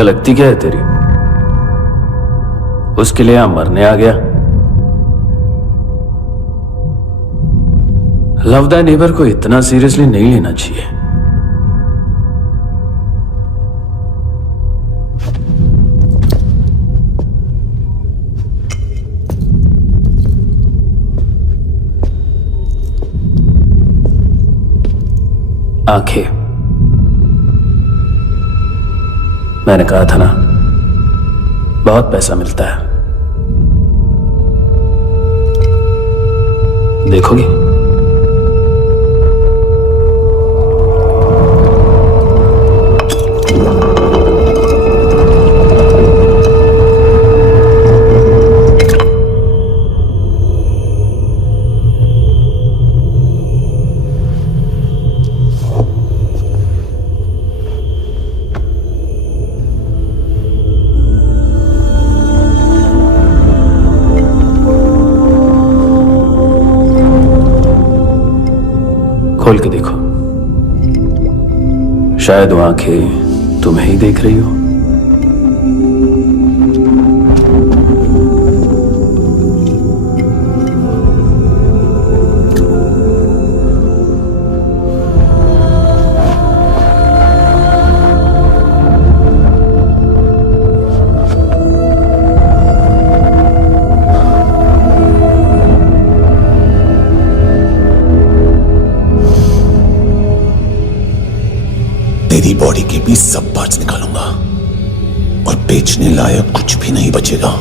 क्या लगती क्या है तेरी? उसके लिए यहां मरने आ गया? लव द नेबर को इतना सीरियसली नहीं लेना चाहिए। आंखें, मैंने कहा था ना, बहुत पैसा मिलता है। देखोगी? खोल के देखो, शायद वो आंखें तुम्हें ही देख रही हो। तेरी बॉडी के भी सब पार्ट्स निकालूंगा और बेचने लायक कुछ भी नहीं बचेगा।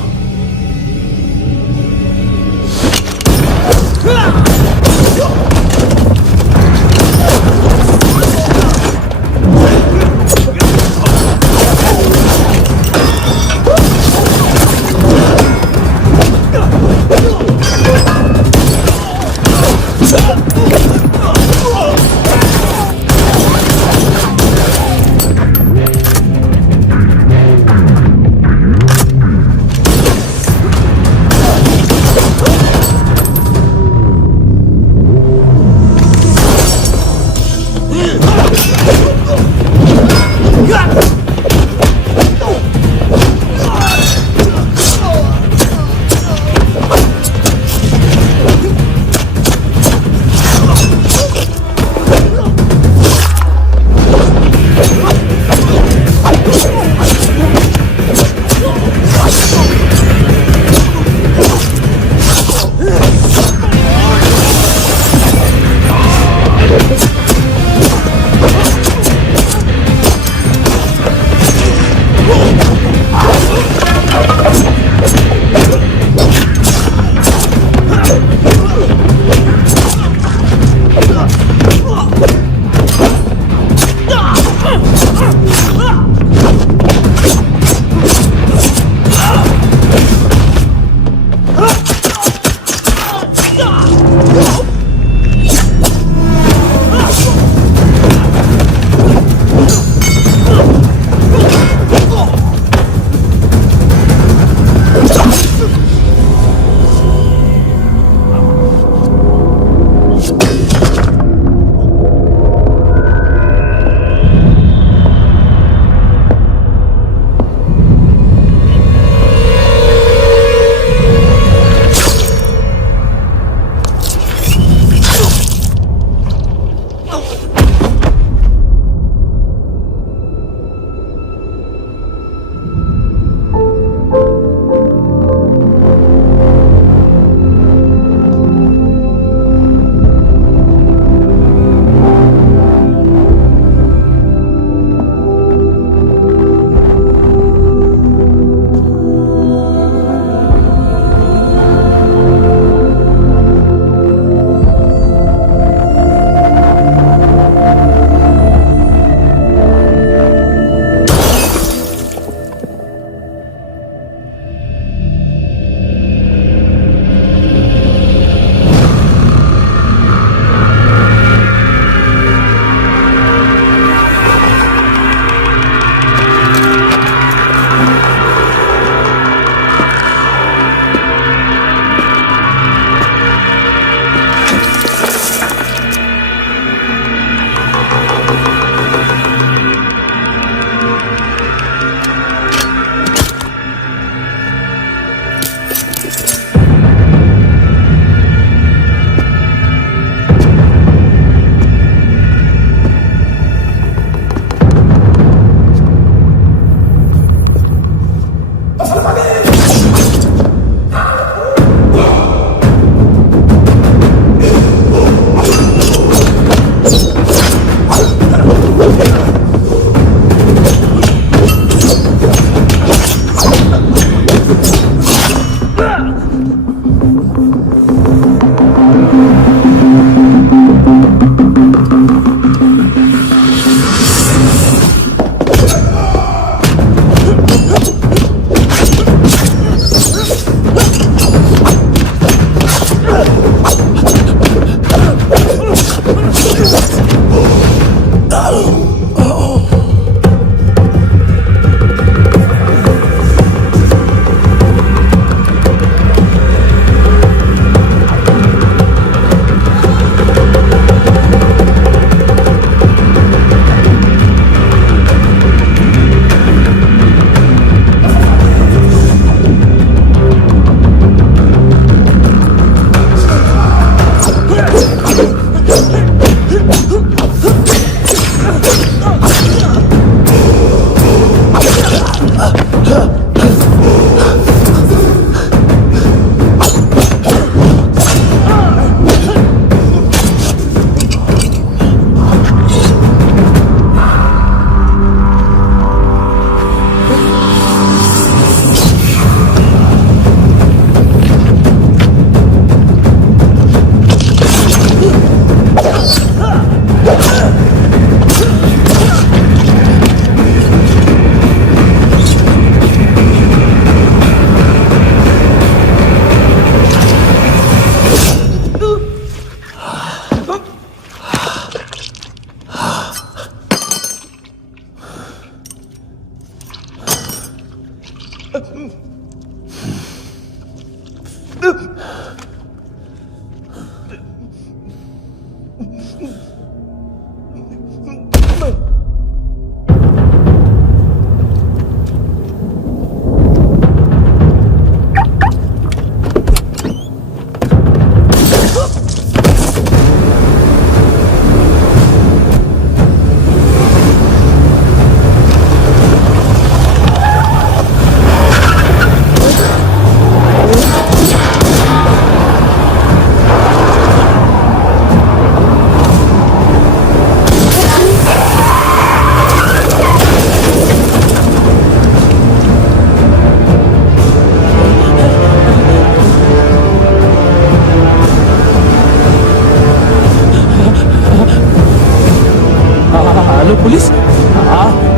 Hello police.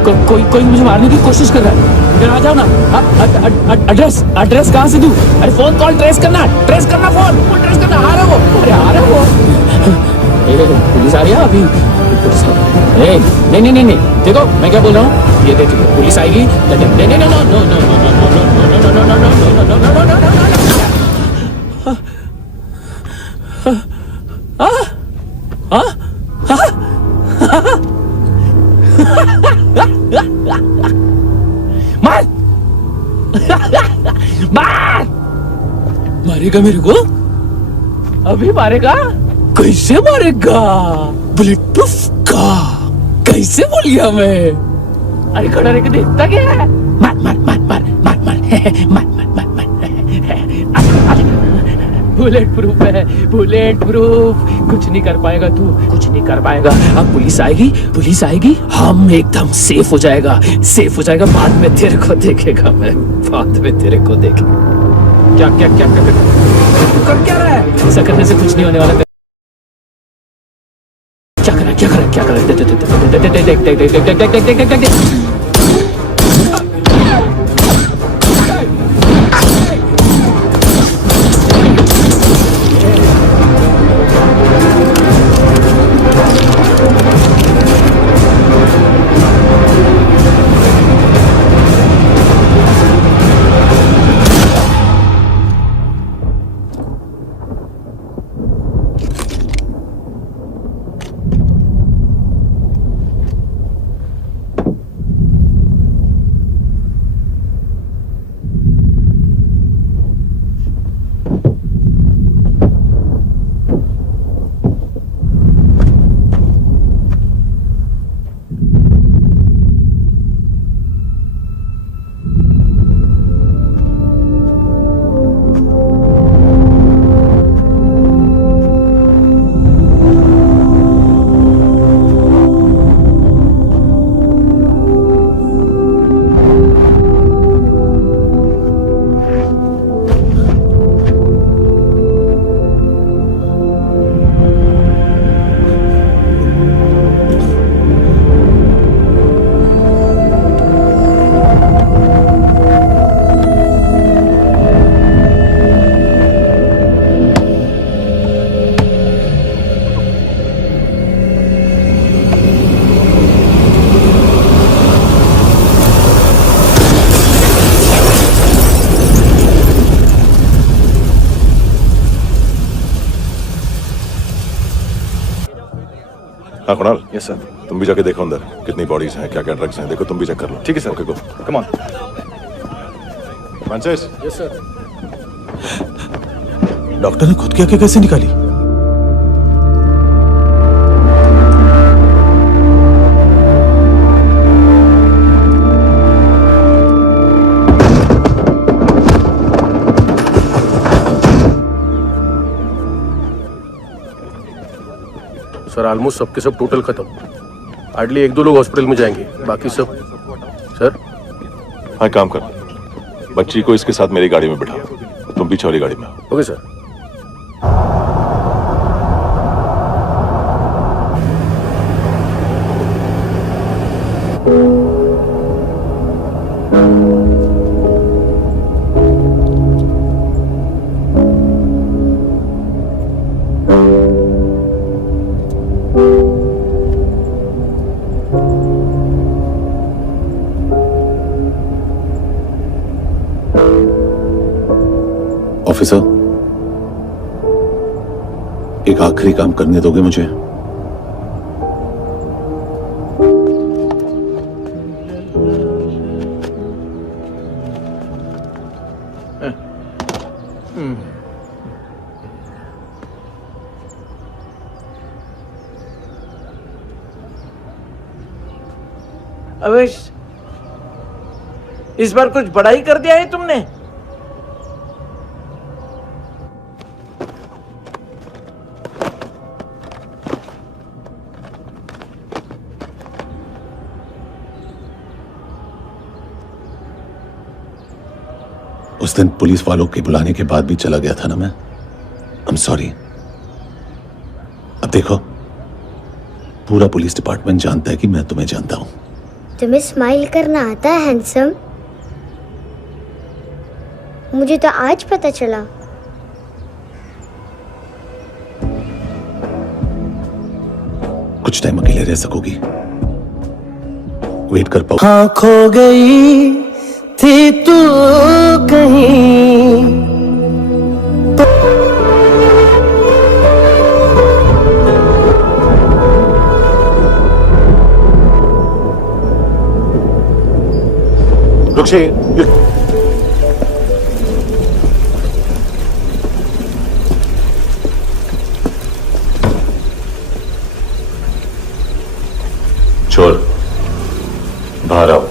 कोई कोई मुझे मारने की कोशिश कर रहा है। इधर आ जाओ ना। एड्रेस एड्रेस कहाँ से दूं? अरे फोन कॉल ट्रेस करना फोन ट्रेस करना। आ रहा वो, अरे आ रहा वो। पुलिस आ रही है अभी। पुलिस नहीं नहीं नहीं नहीं, देखो मैं क्या बोल रहा हूँ, ये देखो पुलिस आएगी। नहीं नहीं नहीं no no no no no no no no मार मार मारेगा मेरे को, अभी मारेगा। कैसे मारेगा? बुलेट प्रूफ का कैसे बोल गया मैं? अरे खड़ा रह के देखता क्या है? मार मार मार मार मार मार मार मार मार बुलेट प्रूफ है, बुलेट प्रूफ। कुछ नहीं कर पाएगा तू, कुछ नहीं कर पाएगा। अब पुलिस आएगी, हम एकदम सेफ हो जाएगा, बाद में तेरे को देखेगा मैं, बाद में तेरे को देखेगा। क्या क्या क्या क्या कर क्या रहा है? ऐसा करने से कुछ नहीं होने वाला। क्या कर रहा है? देख हाँ कुणाल, यस सर। तुम भी जाके देखो अंदर कितनी बॉडीज हैं, क्या क्या ड्रग्स हैं, देखो तुम भी चेक कर लो। ठीक है sir. Okay go. Come on. Francis, yes sir. Doctor ने खुद की आंखें कैसे निकाली? सर ऑलमोस्ट सबके सब टोटल खत्म। हार्डली 1-2 लोग हॉस्पिटल में जाएंगे, बाकी सब। सर हाँ काम कर, बच्ची को इसके साथ मेरी गाड़ी में बिठाओ, तुम पीछे वाली गाड़ी में। Okay sir. ऑफिसर, एक आखिरी काम करने दोगे मुझे? अवेश, इस बार कुछ बड़ा ही कर दिया है तुमने। उस दिन पुलिस वालों के बुलाने के बाद भी चला गया था ना मैं। I am sorry. अब देखो, पूरा पुलिस डिपार्टमेंट जानता है कि मैं तुम्हें जानता हूं। तुम्हें स्माइल करना आता है हैंडसम? मुझे तो आज पता चला। कुछ टाइम अकेले रह सकोगी? वेट कर पाओ? हाँ, खो गई थी तू कहीं। रुक जाइए। छोड़, बाहर आओ।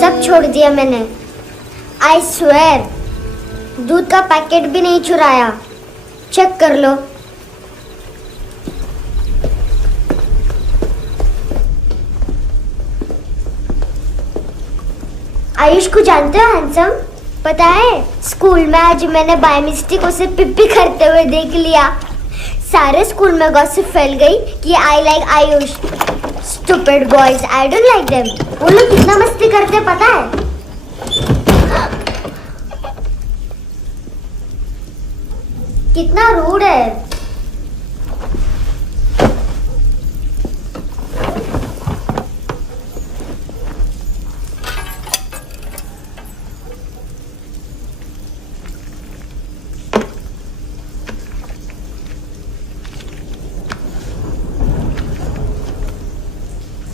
सब छोड़ दिया मैंने। आई स्वेयर, दूध का पैकेट भी नहीं चुराया। चेक कर लो। आयुष को जानते हो हैंडसम? पता है, स्कूल में आज मैंने बाय मिस्टेक उसे पिप्पी करते हुए देख लिया। सारे स्कूल में गॉसिप फैल गई कि I like Ayush. Stupid boys, I don't like them. वो लोग कितना मस्ती करते पता है? कितना रूड है।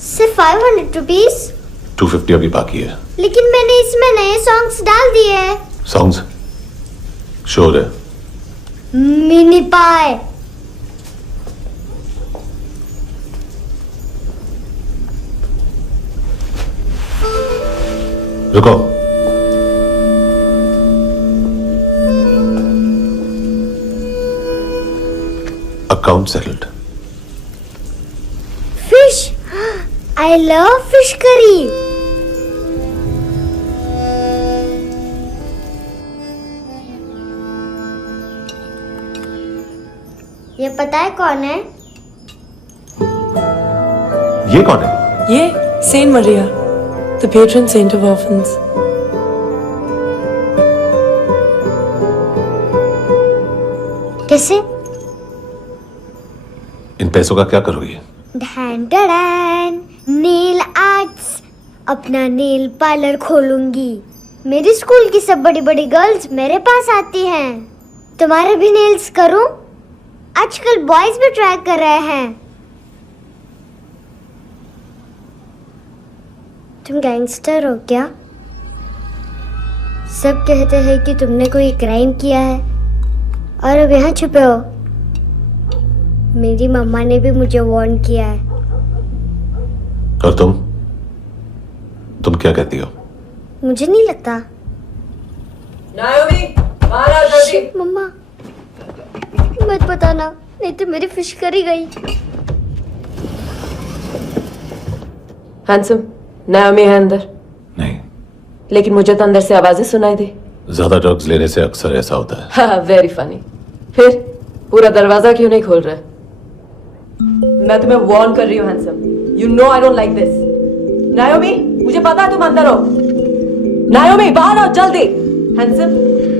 सिर्फ 500 रुपीज? 250 अभी बाकी है। लेकिन मैंने इसमें नए सॉन्ग्स डाल दिए हैं। सॉन्ग्स? श्योर है? मिनी पाए। रुको। Account settled. Fish, I love fish curry. ये पता है कौन है? ये कौन है? ये saint Maria, the patron saint of orphans. कैसे? इन पैसों का क्या करोगी? ढैन ढैन नेल आर्ट्स, अपना नेल पार्लर खोलूंगी। मेरी स्कूल की सब बड़ी बड़ी गर्ल्स मेरे पास आती हैं। तुम्हारे भी नेल्स करूं? आजकल बॉयज भी ट्राई कर रहे हैं। तुम गैंगस्टर हो क्या? सब कहते हैं कि तुमने कोई क्राइम किया है और अब यहाँ छुपे हो। मेरी मम्मा ने भी मुझे वार्न किया है। और तुम क्या कहती हो? मुझे नहीं लगता। नायोमी, बाहर आओ जल्दी। शिट, मम्मा मत बताना, नहीं तो मेरी फिश करी गई। हैंडसम, नायोमी है अंदर। नहीं, लेकिन मुझे तो अंदर से आवाजें सुनाई दी। ज्यादा ड्रग्स लेने से अक्सर ऐसा होता है। हाँ, वेरी फनी। फिर पूरा दरवाजा क्यों नहीं खोल रहा? मैं तुम्हें वार्न कर रही हूँ handsome. You know I don't like this. नायोमी, मुझे पता है तुम अंदर हो। नायोमी, बाहर आओ जल्दी। हैंडसम,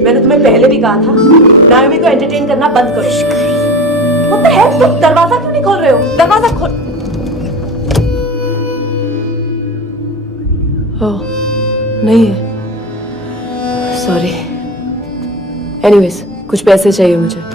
मैंने तुम्हें पहले भी कहा था नायोमी को एंटरटेन करना बंद करो। What the hell? तुम दरवाजा क्यों नहीं खोल रहे हो? दरवाजा खोल। ओह, नहीं है। सॉरी। एनीवेज, कुछ पैसे चाहिए मुझे।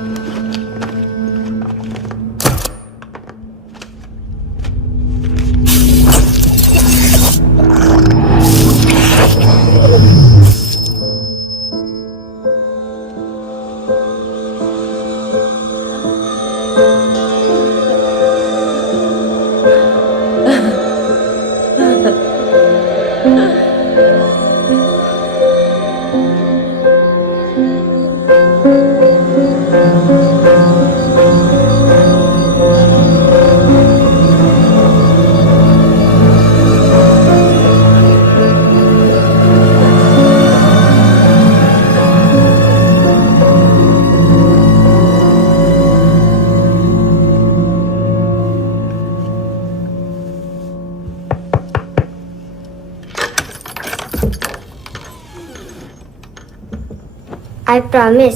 आई प्रॉमिस,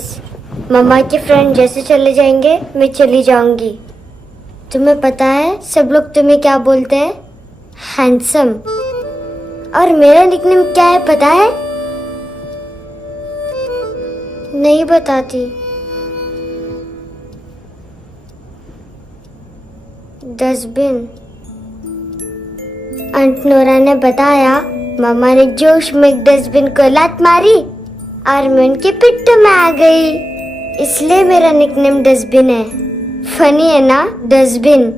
मम्मा के फ्रेंड जैसे चले जाएंगे मैं चली जाऊंगी। तुम्हें पता है सब लोग तुम्हें क्या बोलते हैं? हैंडसम। और मेरा निकनेम क्या है पता है? नहीं बताती। डस्टबिन। आंट नोरा ने बताया मम्मा ने जोश में डस्टबिन को लात मारी और मैं उनके पिट्ठू में आ गई, इसलिए मेरा निकनेम डस्टबिन है। फनी है ना डस्टबिन?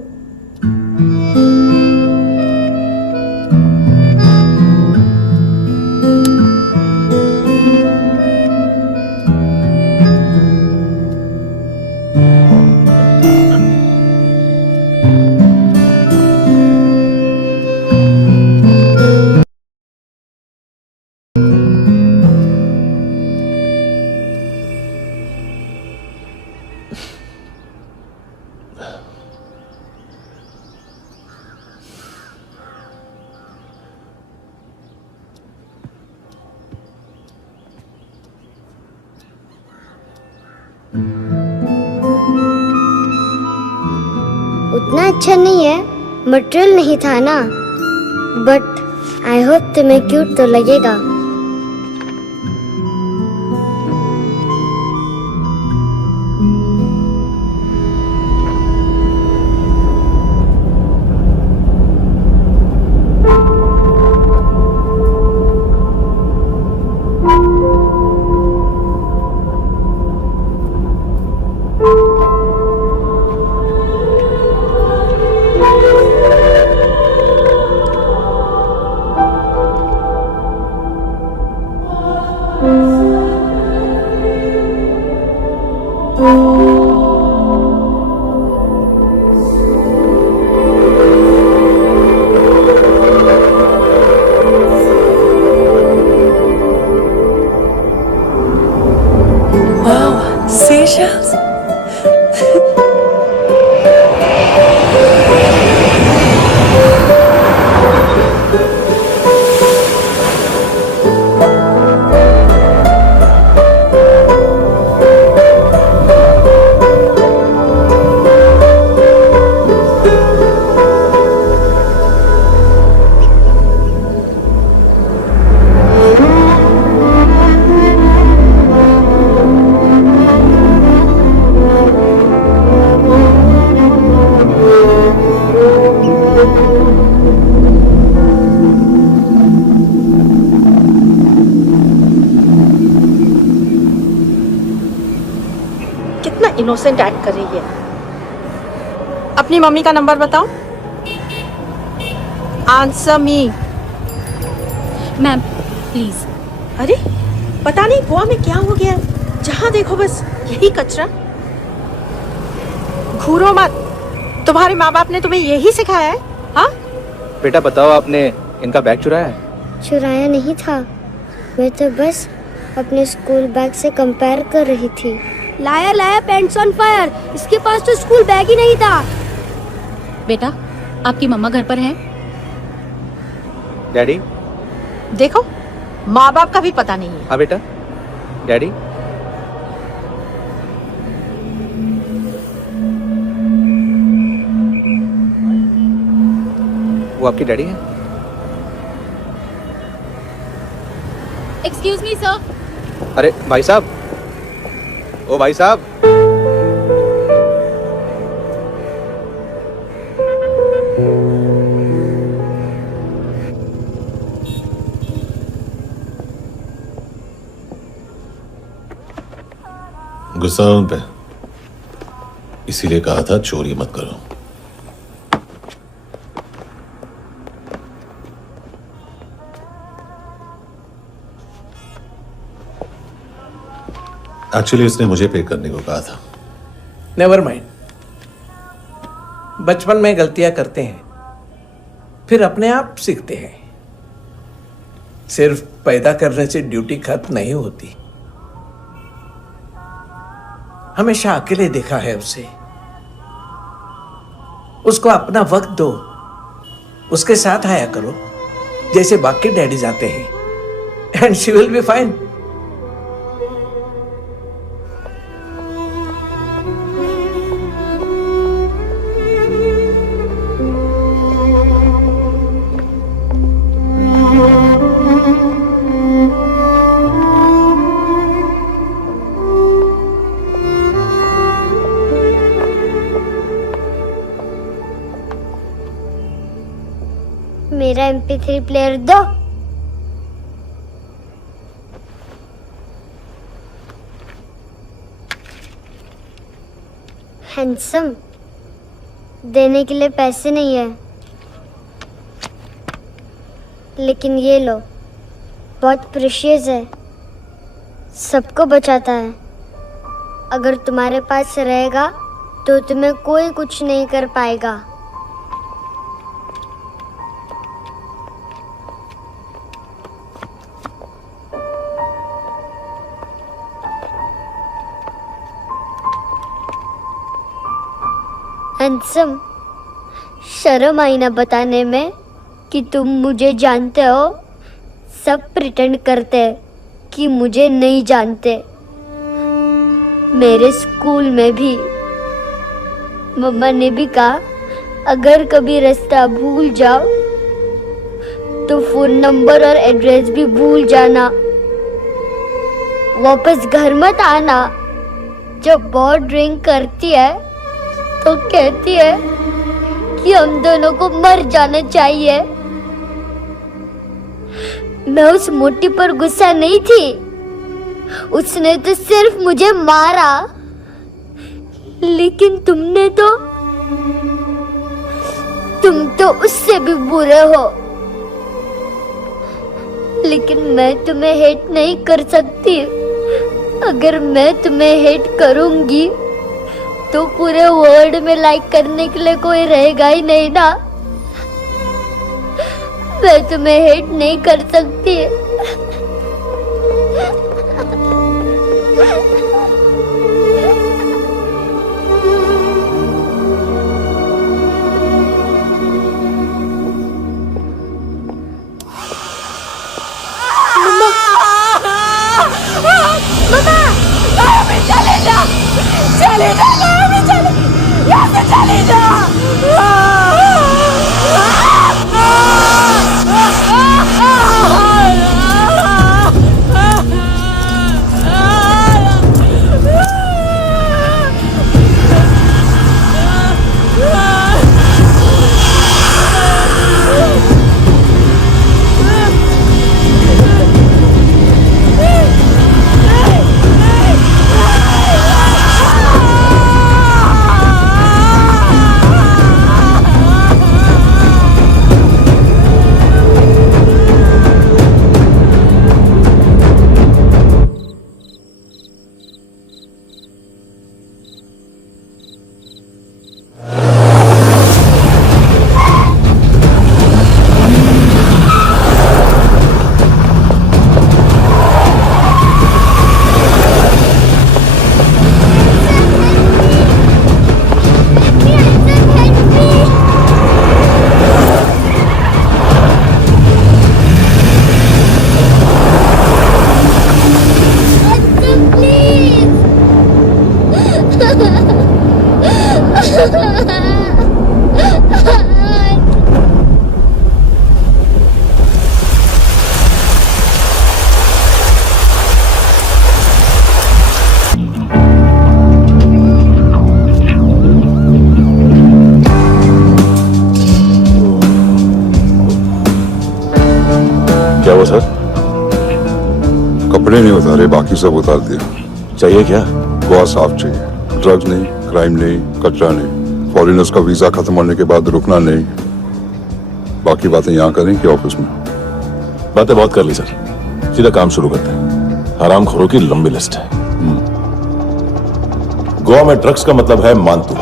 उतना अच्छा नहीं है, मटेरियल नहीं था ना, बट आई होप तुम्हें क्यूट तो लगेगा। इनोसेंट एक्ट कर रही है। अपनी मम्मी का नंबर बताओ। Answer me. Ma'am please. अरे पता नहीं गोवा में क्या हो गया, जहाँ देखो बस यही कचरा। घूरो मत, तुम्हारे माँ बाप ने तुम्हें यही सिखाया है? हाँ बेटा बताओ, आपने इनका बैग चुराया है? चुराया नहीं था, मैं तो बस अपने स्कूल बैग से कंपेयर कर रही थी। Liar liar pants on fire, इसके पास तो स्कूल बैग ही नहीं था। बेटा आपकी मम्मा घर पर है? डैडी? देखो माँ बाप का भी पता नहीं है। हाँ बेटा। डैडी? वो आपकी डैडी है? Excuse me sir. अरे भाई साहब, ओ भाई साहब। गुस्सा उन पे, इसीलिए कहा था चोरी मत करो। एक्चुअली उसने मुझे पे करने को कहा था। नेवर माइंड, बचपन में गलतियां करते हैं, फिर अपने आप सीखते हैं। सिर्फ पैदा करने से ड्यूटी खत्म नहीं होती। हमेशा अकेले देखा है उसे। उसको अपना वक्त दो, उसके साथ आया करो जैसे बाकी डैडीज आते हैं, and she will be fine. मेरा MP3 प्लेयर दो। हैंडसम, देने के लिए पैसे नहीं है, लेकिन ये लो, बहुत प्रेशियस है, सबको बचाता है। अगर तुम्हारे पास रहेगा तो तुम्हें कोई कुछ नहीं कर पाएगा। हैंडसम, शर्म आई ना बताने में कि तुम मुझे जानते हो? सब प्रिटेंड करते हैं कि मुझे नहीं जानते। मेरे स्कूल में भी मम्मा ने भी कहा, अगर कभी रास्ता भूल जाओ तो फोन नंबर और एड्रेस भी भूल जाना, वापस घर मत आना। जब बहुत ड्रिंक करती है तो कहती है कि हम दोनों को मर जाना चाहिए। मैं उस मोटी पर गुस्सा नहीं थी, उसने तो सिर्फ मुझे मारा, लेकिन तुम तो उससे भी बुरे हो। लेकिन मैं तुम्हें हेट नहीं कर सकती। अगर मैं तुम्हें हेट करूंगी तो पूरे वर्ल्ड में लाइक करने के लिए कोई रहेगा ही नहीं ना। मैं तुम्हें हेट नहीं कर सकती। हुआ सर? कपड़े नहीं उतारे, बाकी सब उतार दिया। चाहिए क्या? गोवा साफ चाहिए, ड्रग्स नहीं, क्राइम नहीं, कचरा नहीं, फॉरेनर्स का वीजा खत्म होने के बाद रुकना नहीं। बाकी बातें यहाँ करें कि ऑफिस में? बातें बहुत कर ली सर, सीधा काम शुरू करते हैं। हरामखोरों की लंबी लिस्ट है। गोवा में ड्रग्स का मतलब है मानतू।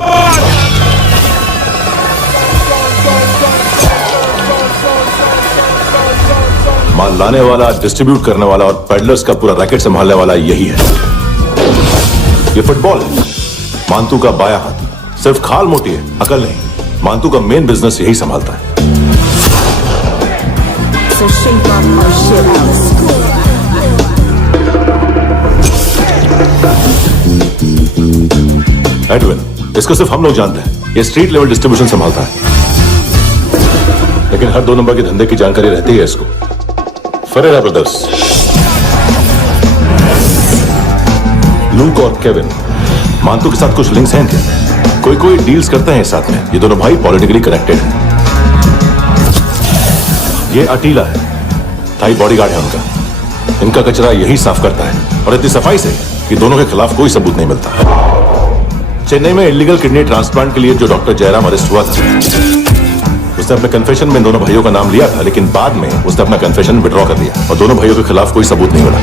माल लाने वाला, डिस्ट्रीब्यूट करने वाला और पेडलर्स का पूरा रैकेट संभालने वाला यही है। ये फुटबॉल है, मानतू का बाया हाथ। सिर्फ खाल मोटी है, अकल नहीं। मानतू का मेन बिजनेस यही संभालता है। एडविन, इसको सिर्फ हम लोग जानते हैं। ये स्ट्रीट लेवल डिस्ट्रीब्यूशन संभालता है, लेकिन हर 2 नंबर के धंधे की जानकारी रहती है इसको। फरेरा ब्रदर्स, लूक और केविन, मानतू के साथ कुछ लिंक्स हैं क्या? कोई डील्स करते हैं साथ में। ये दोनों भाई पॉलिटिकली कनेक्टेड हैं। ये अटीला है, थाई बॉडीगार्ड है उनका। इनका कचरा यही साफ करता है, और इतनी सफाई से कि दोनों के खिलाफ कोई सबूत नहीं मिलता। चेन्नई में इलीगल किडनी ट्रांसप्लांट के लिए जो डॉक्टर जयराम अरेस्ट हुआ था, उसने अपने कन्फेशन में दोनों भाइयों का नाम लिया था, लेकिन बाद में उसने अपना कन्फेशन विड्रॉ कर लिया और दोनों भाइयों के खिलाफ कोई सबूत नहीं मिला।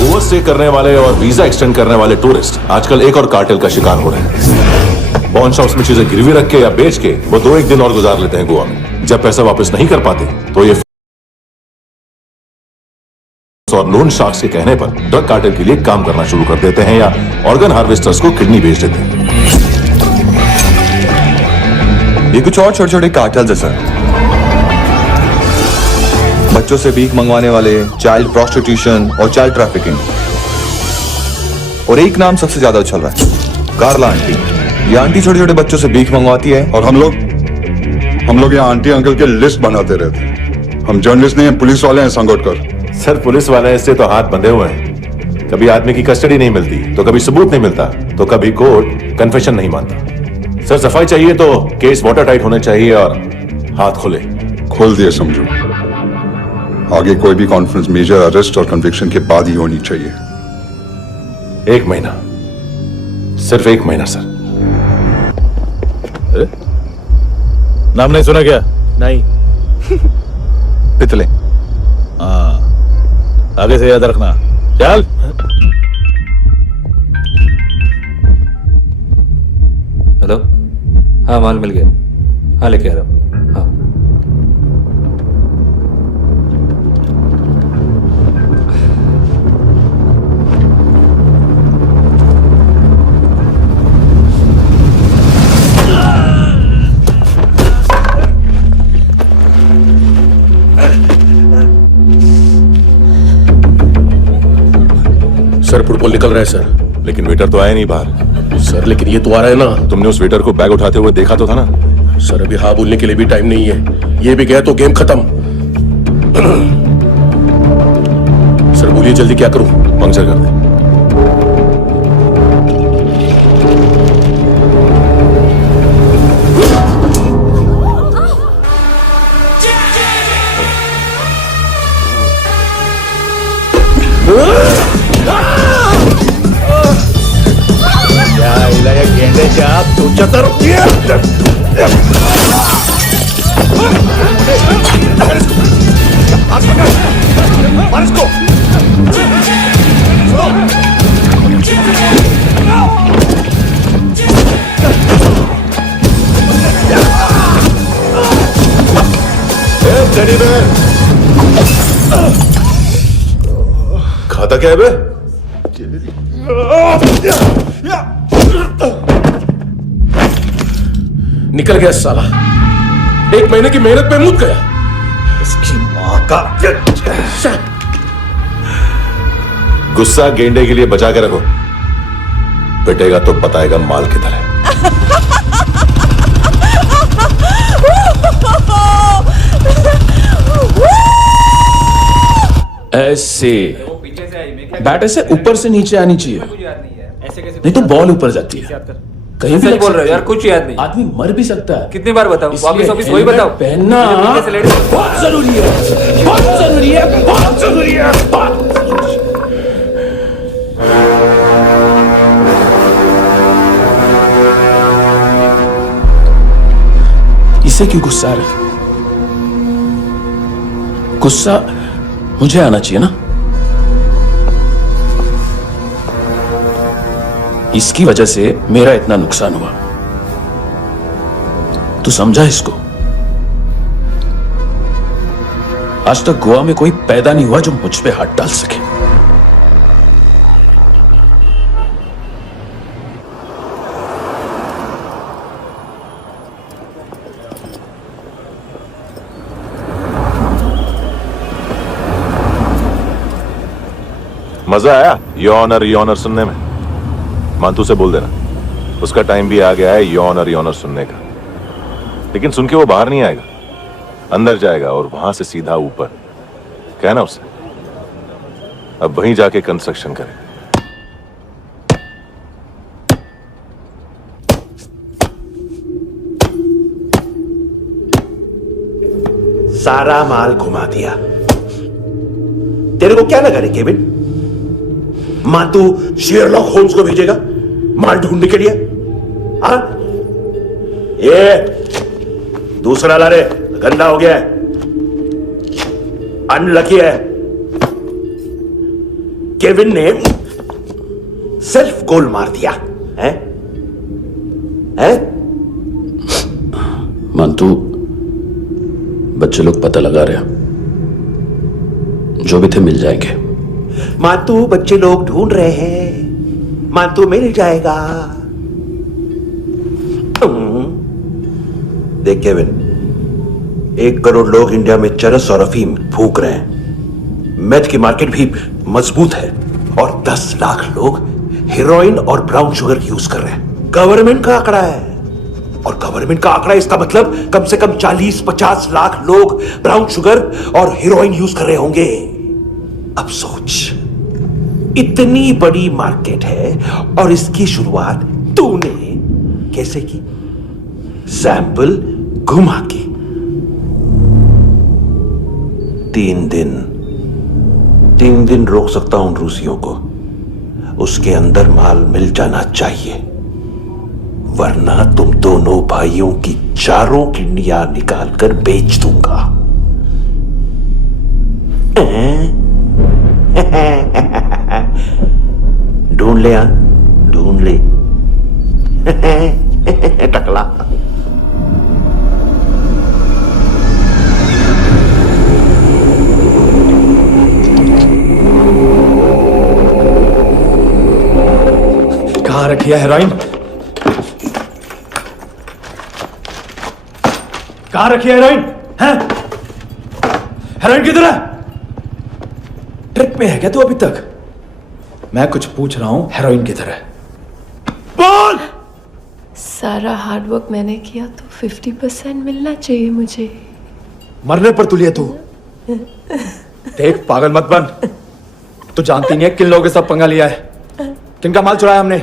ओवरस्टे करने वाले और वीजा एक्सटेंड करने वाले टूरिस्ट आजकल एक और कार्टेल का शिकार हो रहे हैं। पॉन शॉप्स में चीजें गिरवी रख के या बेच के वो 2-1 दिन और गुजार लेते हैं गोवा में। जब पैसा वापस नहीं कर पाते तो ये और लोन शार्क्स के कहने पर ड्रग कार्टेल के लिए काम करना शुरू कर देते हैं या ऑर्गन हार्वेस्टर्स को किडनी बेच देते हैं। ये कुछ और छोटे छोटे कार्टेल्स है सर। बच्चों से भीख मंगवाने वाले, चाइल्ड प्रोस्टिट्यूशन और चाइल्ड ट्रैफिकिंग। और एक नाम सबसे ज्यादा उछल रहा है, कार्ला आंटी। ये आंटी छोटे छोटे बच्चों से भीख मंगवाती है। और हम लोग यहाँ आंटी अंकल के लिस्ट बनाते रहते। हम जर्नलिस्ट नहीं हैं, पुलिस वाले हैं संगोटकर। सर पुलिस वाले इससे तो हाथ बंधे हुए हैं। कभी आदमी की कस्टडी नहीं मिलती, तो कभी सबूत नहीं मिलता, तो कभी कोर्ट कन्फेशन नहीं मानता। सर सफाई चाहिए तो केस वाटर टाइट होने चाहिए और हाथ खुले। खोल दिए समझो। आगे कोई भी कॉन्फ्रेंस मेजर अरेस्ट और कन्विक्शन के बाद ही होनी चाहिए। 1 महीना, सिर्फ 1 महीना सर। नाम नहीं सुना क्या? नहीं। पितले। हाँ, आगे से याद रखना। चल। हेलो, हाँ माल मिल गया। हाँ लेके आ रहा हूँ। हाँ सर फुटबॉल निकल रहा है सर। लेकिन वेटर तो आया नहीं बाहर। सर लेकिन ये तो आ रहा है ना। तुमने उस वेटर को बैग उठाते हुए देखा तो था ना? सर अभी हाँ बोलने के लिए भी टाइम नहीं है। ये भी गया तो गेम खत्म। सर बोलिए जल्दी क्या करूं? पंक्चर कर दे। खाता क्या है बे? निकल गया साला। 1 महीने की मेहनत पे मुद गया। इसकी माँ का। गुस्सा गेंडे के लिए बचा के रखो, पिटेगा तो बताएगा माल किधर है। ऐसे बैट ऐसे ऊपर से नीचे आनी चाहिए, नहीं तो बॉल ऊपर जाती है। कहीं भी सच लग बोल रहे हो सकती यार, है। कुछ याद नहीं। आदमी मर भी सकता है। कितनी बार बताऊं? इसलिए वापिस वापिस वही हेलमेट बताओ। पहनना मुझे पीछे से लेडीज- बहुत जरूरी है, बहुत जरूरी है, बहुत जरूरी है, बहुत जरूरी है। इसे क्यों गुस्सा आ रहा है? गुस्सा मुझे आना चाहिए ना। इसकी वजह से मेरा इतना नुकसान हुआ। तू समझा इसको? आज तक गोवा में कोई पैदा नहीं हुआ जो मुझ पे हाथ डाल सके। मजा आया योनर सुनने में? मानतू से बोल देना उसका टाइम भी आ गया है योनर सुनने का। लेकिन सुन के वो बाहर नहीं आएगा, अंदर जाएगा और वहां से सीधा ऊपर। कहना उसे अब वहीं जाके कंस्ट्रक्शन करे। सारा माल घुमा दिया। तेरे को क्या लगा रे केविन? मां तू शेरलॉक होम्स को भेजेगा माल ढूंढने के लिए? हाँ, ये दूसरा ला रे, गंदा हो गया है, अनलकी है। केविन ने सेल्फ गोल मार दिया है? हैं? मानतू, बच्चे लोग पता लगा रहे हैं, जो भी थे मिल जाएंगे। मातू बच्चे लोग ढूंढ रहे हैं, मातू मिल जाएगा। देख केविन, 1 करोड़ लोग इंडिया में चरस और अफीम फूक रहे हैं। मेथ की मार्केट भी मजबूत है और 10 लाख लोग हेरोइन और ब्राउन शुगर यूज कर रहे हैं। गवर्नमेंट का आंकड़ा है, और गवर्नमेंट का आंकड़ा इसका मतलब कम से कम 40-50 लाख लोग ब्राउन शुगर और हेरोइन यूज कर रहे होंगे। अब सोच, इतनी बड़ी मार्केट है और इसकी शुरुआत तूने कैसे की? सैंपल घुमा के। 3 दिन रोक सकता हूं रूसियों को, उसके अंदर माल मिल जाना चाहिए, वरना तुम दोनों भाइयों की 4 किडनियां निकालकर बेच दूंगा। ढूंढ ले, ढूंढ ले टकला। कहाँ रखी है हेरोइन? कहाँ रखी है हेरोइन? हैं? हेरोइन किधर है? ट्रिप पे है क्या तू अभी तक? मैं कुछ पूछ रहा हूं, हेरोइन किधर है? बोल! सारा हार्डवर्क मैंने किया तो 50% मिलना चाहिए मुझे। मरने पर तुलिए तू। देख, पागल मत बन। तू जानती नहीं है किन लोगों के साथ पंगा लिया है, किनका माल चुराया हमने।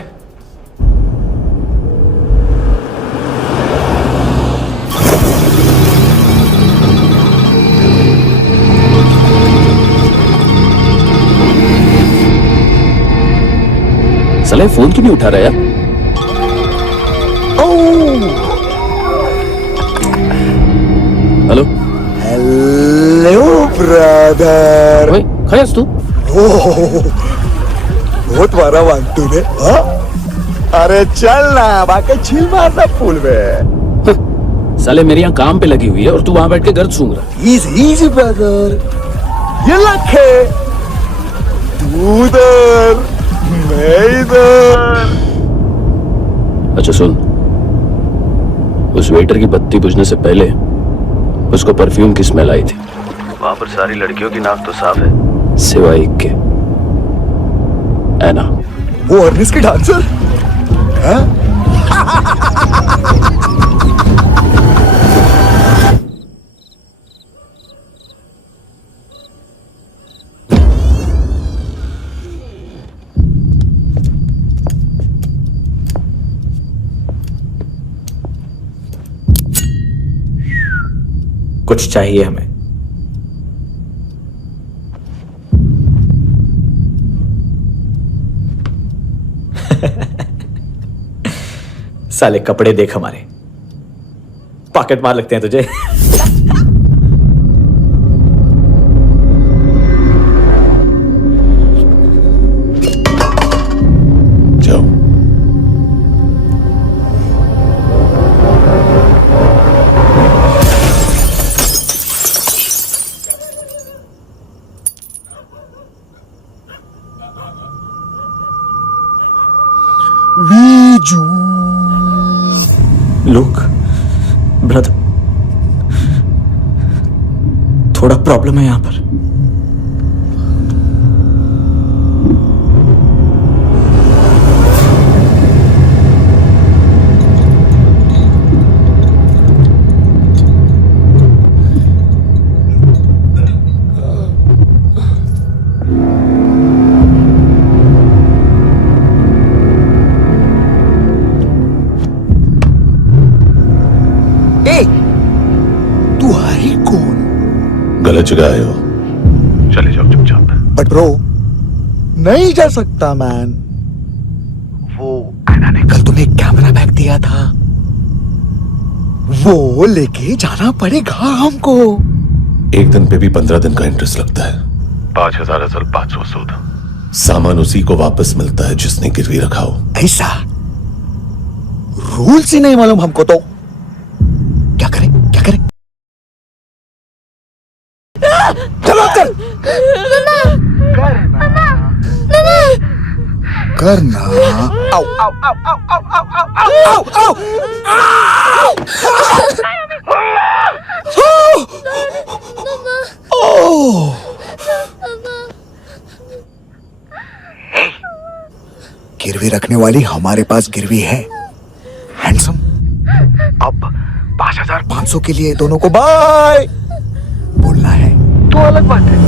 साले फोन क्यों नहीं उठा रहा यार? Hello hello brother. ओए, खयास तू? बहुत मारा वांटू ने। हाँ? अरे चल ना, बाकी छील मारना पुल में। साले मेरी यहाँ काम पे लगी हुई है और तू वहां बैठ के गर्द सूंघ रहा। इजी ब्रदर, ये लखे तू उधर, मैं इधर। अच्छा सुन, उस वेटर की बत्ती बुझने से पहले उसको परफ्यूम की स्मेल आई थी। वहां पर सारी लड़कियों की नाक तो साफ है, सिवाय एक के, ऐना। वो अर्निस की डांसर? हाँ? कुछ चाहिए हमें। साले कपड़े देख हमारे, पॉकेट मार लगते हैं तुझे। जाओ। वीजू लुक ब्रदर, थोड़ा प्रॉब्लम है यहां पर। तू है कौन? गलत जगह आए हो, चले जाओ चुपचाप। बट ब्रो, नहीं जा सकता मैन। वो एना ने कल तुम्हें कैमरा बैग दिया था, वो लेके जाना पड़ेगा हमको। एक दिन पे भी 15 दिन का इंटरेस्ट लगता है। 5,000 असल 500 सूद। सामान उसी को वापस मिलता है जिसने गिरवी रखा हो। ऐसा रूल्स ही नहीं मालूम हमको तो। क्या करें क्या करें? चलो कर करना। आओ आओ आओ आओ आओ आओ आओ आओ आओ। गिरवी रखने वाली हमारे पास गिरवी है हैंडसम। अब 5,500 के लिए दोनों को बाय बोलना है तो अलग बात है।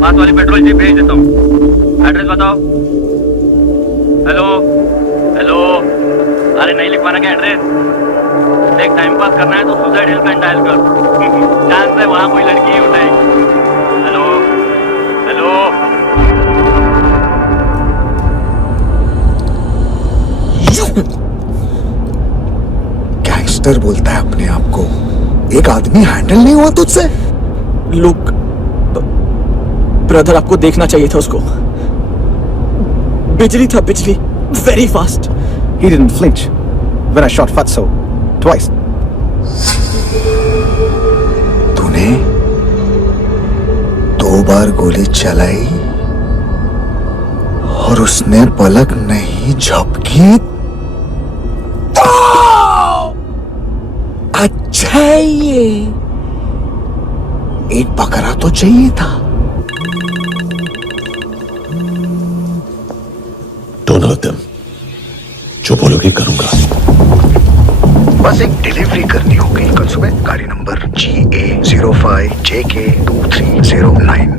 पास वाली पेट्रोल जीप भेज देता हूँ। एड्रेस बताओ। हेलो हेलो, अरे नहीं लिखवाना क्या एड्रेस? देख टाइम पास करना है तो सुसाइड हेल्पलाइन डायल कर, चांस है वहां कोई लड़की ही उठाएगी। हेलो हेलो, गैंगस्टर बोलता है अपने आप को। एक आदमी हैंडल नहीं हुआ तुझसे? लुक ब्रदर, आपको देखना चाहिए था उसको। बिजली था, बिजली, very fast. He didn't flinch when I shot Fatso twice. तूने 2 बार गोली चलाई और उसने पलक नहीं झपकी। अच्छा ये एक बकरा तो चाहिए था। Don't hurt them. जो बोलोगे करूंगा। बस एक डिलीवरी करनी होगी कल सुबह। गाड़ी नंबर GA05JK2309।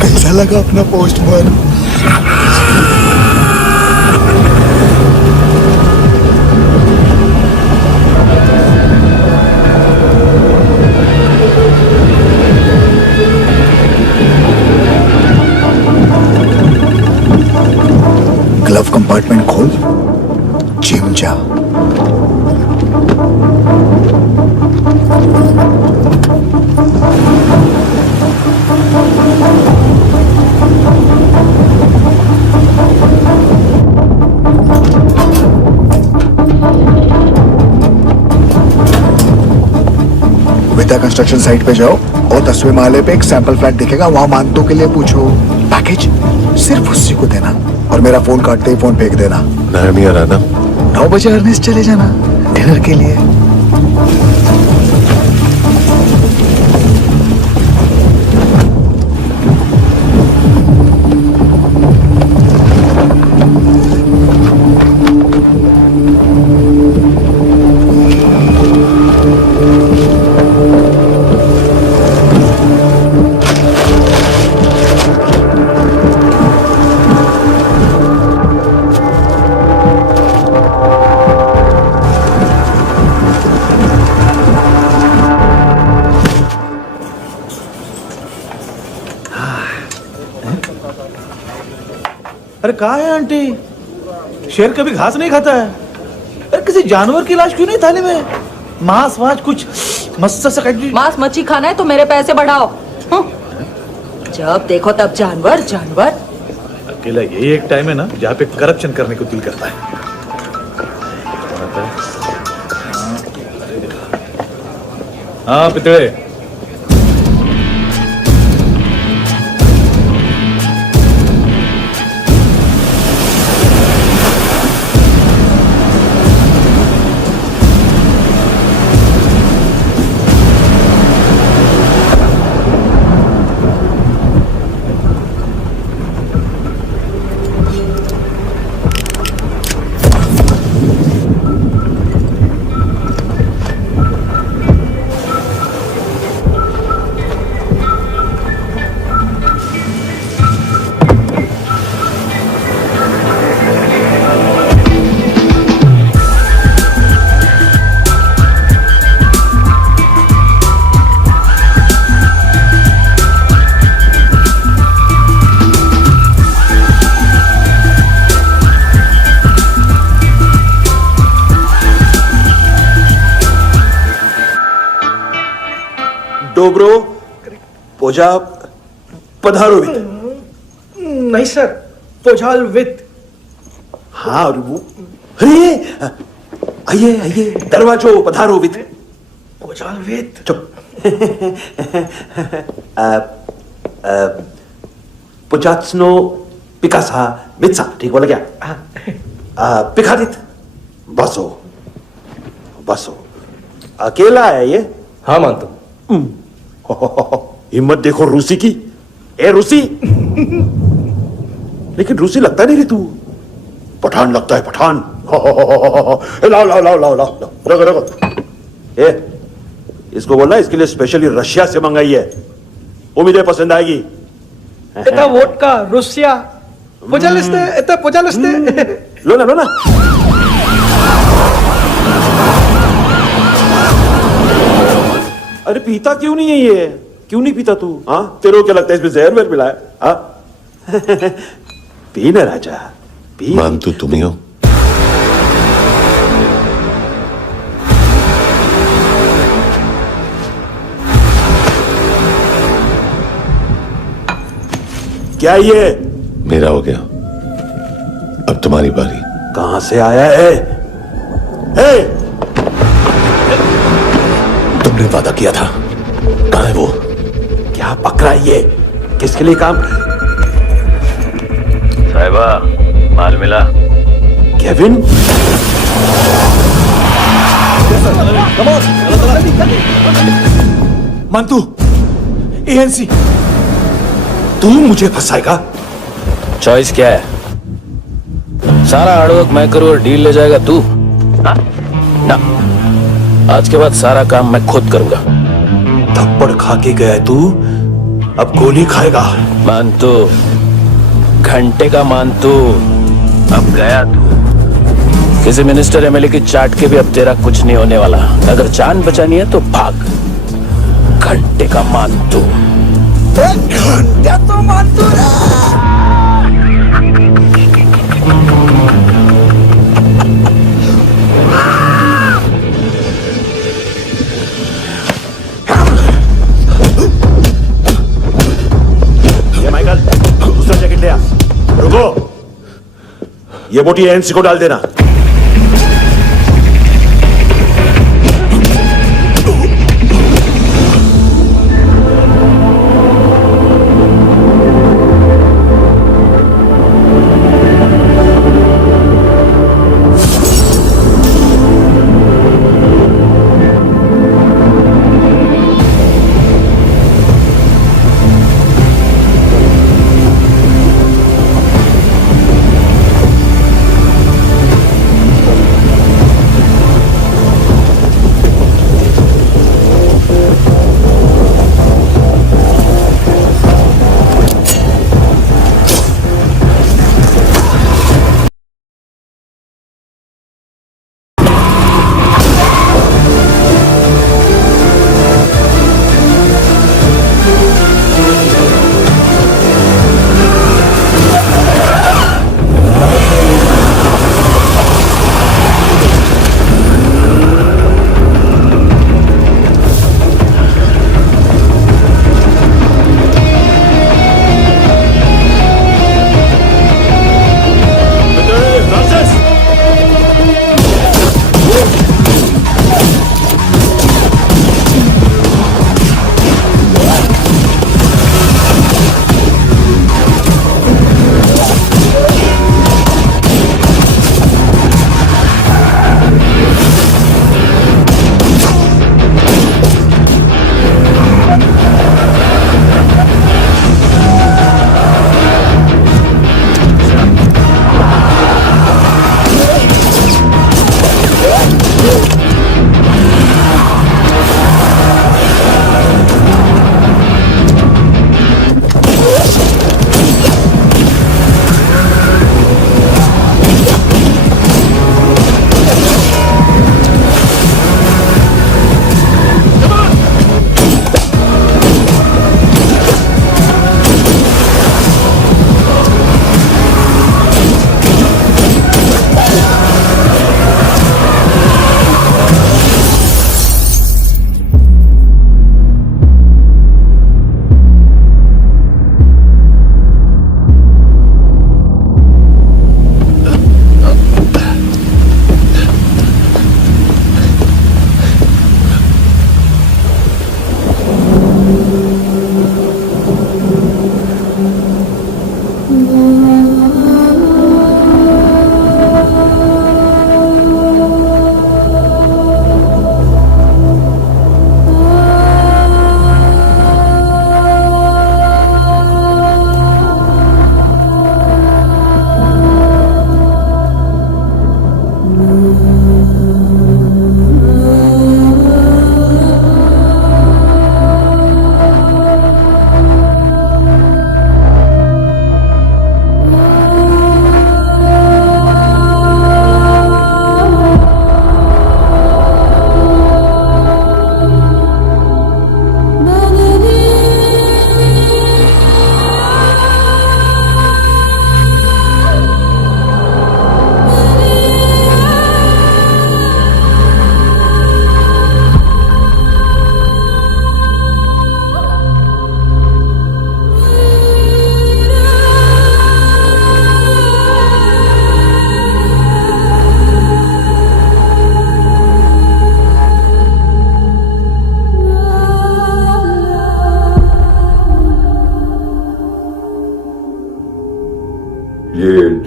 कैसा लगा अपना पोस्टमैन? ग्लव कंपार्टमेंट खोल, जिम जा। विद्या कंस्ट्रक्शन साइट पे जाओ और 10वें माले पे एक सैंपल फ्लैट दिखेगा, वहां मानतों के लिए पूछो। पैकेज सिर्फ उसी को देना और मेरा फोन काटते ही फोन फेंक देना। नायमी आ रहा ना? 9 बजे अर्नेस्ट चले जाना डिनर के लिए। अरे कहाँ है आंटी? शेर कभी घास नहीं खाता है। अरे किसी जानवर की लाश क्यों नहीं थाली में? मांस वास कुछ मस्त सा मांस मच्छी खाना है तो मेरे पैसे बढ़ाओ। जब देखो तब जानवर जानवर। अकेला यही एक टाइम है ना जहाँ पे करप्शन करने को दिल करता है। हाँ पितड़े, डोब्रो पोजा पधारोवित। नहीं सर, पोझाल वित। हाँ अरे आइए आइए, दरवाजो पधारोवित। पोझाल वित। चुप। पुजात्सनो पिकासा मित्सा, ठीक बोला क्या? पिकादित बसो बसो। अकेला है ये? हाँ मानता हूं। हिम्मत देखो रूसी की। ए रूसी। लेकिन रूसी लगता नहीं रे तू, पठान लगता है, पठान। लाओ लाओ लाओ लाओ लाओ, रखो रखो। ए इसको बोलना इसके लिए स्पेशली रशिया से मंगाई है, उम्मीदें पसंद आएगी। इतना वोडका रुसिया पोझालिस्ते, इतना पोझालिस्ते। लो ना लो ना। अरे पीता क्यों नहीं है ये? क्यों नहीं पीता तू? हाँ तेरे को क्या लगता है इसमें जहर वेर मिला है? हाँ पी ना राजा पी। मान तू तुम ही हो। क्या ये? मेरा हो गया, अब तुम्हारी बारी। कहां से आया है? तुमने वादा किया था, कहां है वो? क्या पकड़ा ये? किसके लिए काम? साहिबा माल मिला? केविन? मंतू, एएनसी, तू मुझे फंसाएगा? चॉइस क्या है? सारा हार्डवर्क मैं करूं और डील ले जाएगा तू? हाँ? ना, आज के बाद सारा काम मैं खुद करूंगा। थप्पड़ खा के गया है तू, अब गोली खाएगा। मानतू, घंटे का मानतू, अब गया तू। किसी मिनिस्टर एमएलए की चाट के भी अब तेरा कुछ नहीं होने वाला। अगर जान बचानी है तो भाग। घंटे का मानतू। घंटा तो मानतू ये माइकल, दूसरा जैकेट ले आ। रुको, ये बोटी एएनसी को डाल देना।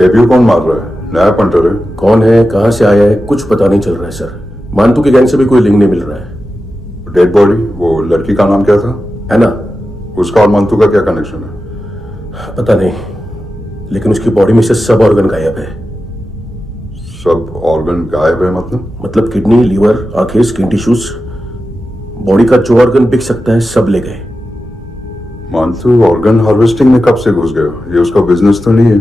डेब्यू कौन मार रहा है? नया पंटर है? कौन है, कहां से आया है, कुछ पता नहीं चल रहा है सर। मानतू के गैंग से भी कोई लिंक नहीं मिल रहा है। डेड बॉडी, वो लड़की का नाम क्या था? है ना? उसका और मंतू का क्या कनेक्शन है? पता नहीं, लेकिन उसकी बॉडी में से सब ऑर्गन गायब है। सब ऑर्गन गायब है मतलब किडनी, लीवर, आंखें, स्किन टिश्यूज, बॉडी का जो ऑर्गन बिक सकता है सब ले गए। मंतू ऑर्गन हार्वेस्टिंग में कब से घुस गए? ये उसका बिजनेस तो नहीं है?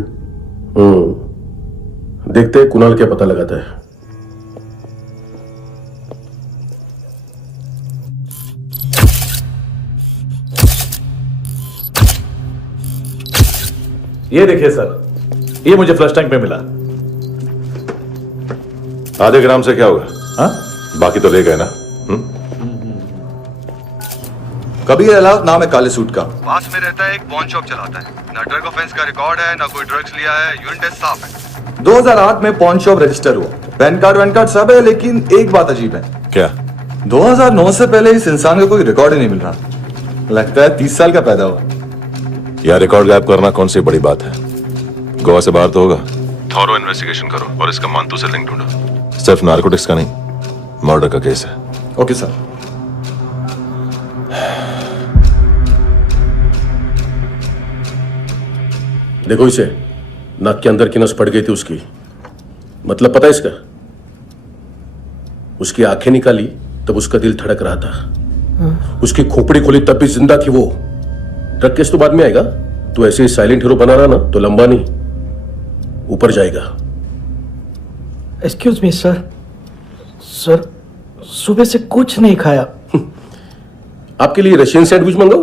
देखते हैं कुणाल क्या पता लगाता है। ये देखिए सर, ये मुझे फ्लश टैंक में मिला। आधे ग्राम से क्या होगा? हाँ? बाकी तो ले गए ना? कबीर अलाउद्दीन नाम है काले सूट का। पास में रहता है, एक पॉन शॉप चलाता है। ना ड्रग ऑफेंस का रिकॉर्ड है, ना कोई ड्रग्स लिया है। यूरिन टेस्ट साफ है। 2008 में पॉन शॉप रजिस्टर हुआ, पैन कार्ड सब है, लेकिन एक बात अजीब है। क्या? 2009 से पहले इस इंसान का कोई रिकॉर्ड ही नहीं मिल रहा। लगता है 30 साल का पैदा हुआ। यह रिकॉर्ड गायब करना कौन सी बड़ी बात है? गोवा से बाहर तो होगा। थॉरो इन्वेस्टिगेशन करो और इसका मानतू से लिंक ढूंढो। सिर्फ नारकोटिक्स का नहीं, मर्डर का केस है। Okay sir. देखो इसे, नाक के अंदर की नस पड़ गई थी उसकी। मतलब पता है इसका? उसकी आंखें निकाली तब उसका दिल धड़क रहा था। उसकी खोपड़ी खोली तब भी जिंदा थी वो। ड्रग केस तो बाद में आएगा। तो ऐसे साइलेंट हीरो बना रहा ना तो लंबा नहीं, ऊपर जाएगा। एक्सक्यूज मी सर, सर सुबह से कुछ नहीं खाया। आपके लिए रशियन सैंडविच मंगाओ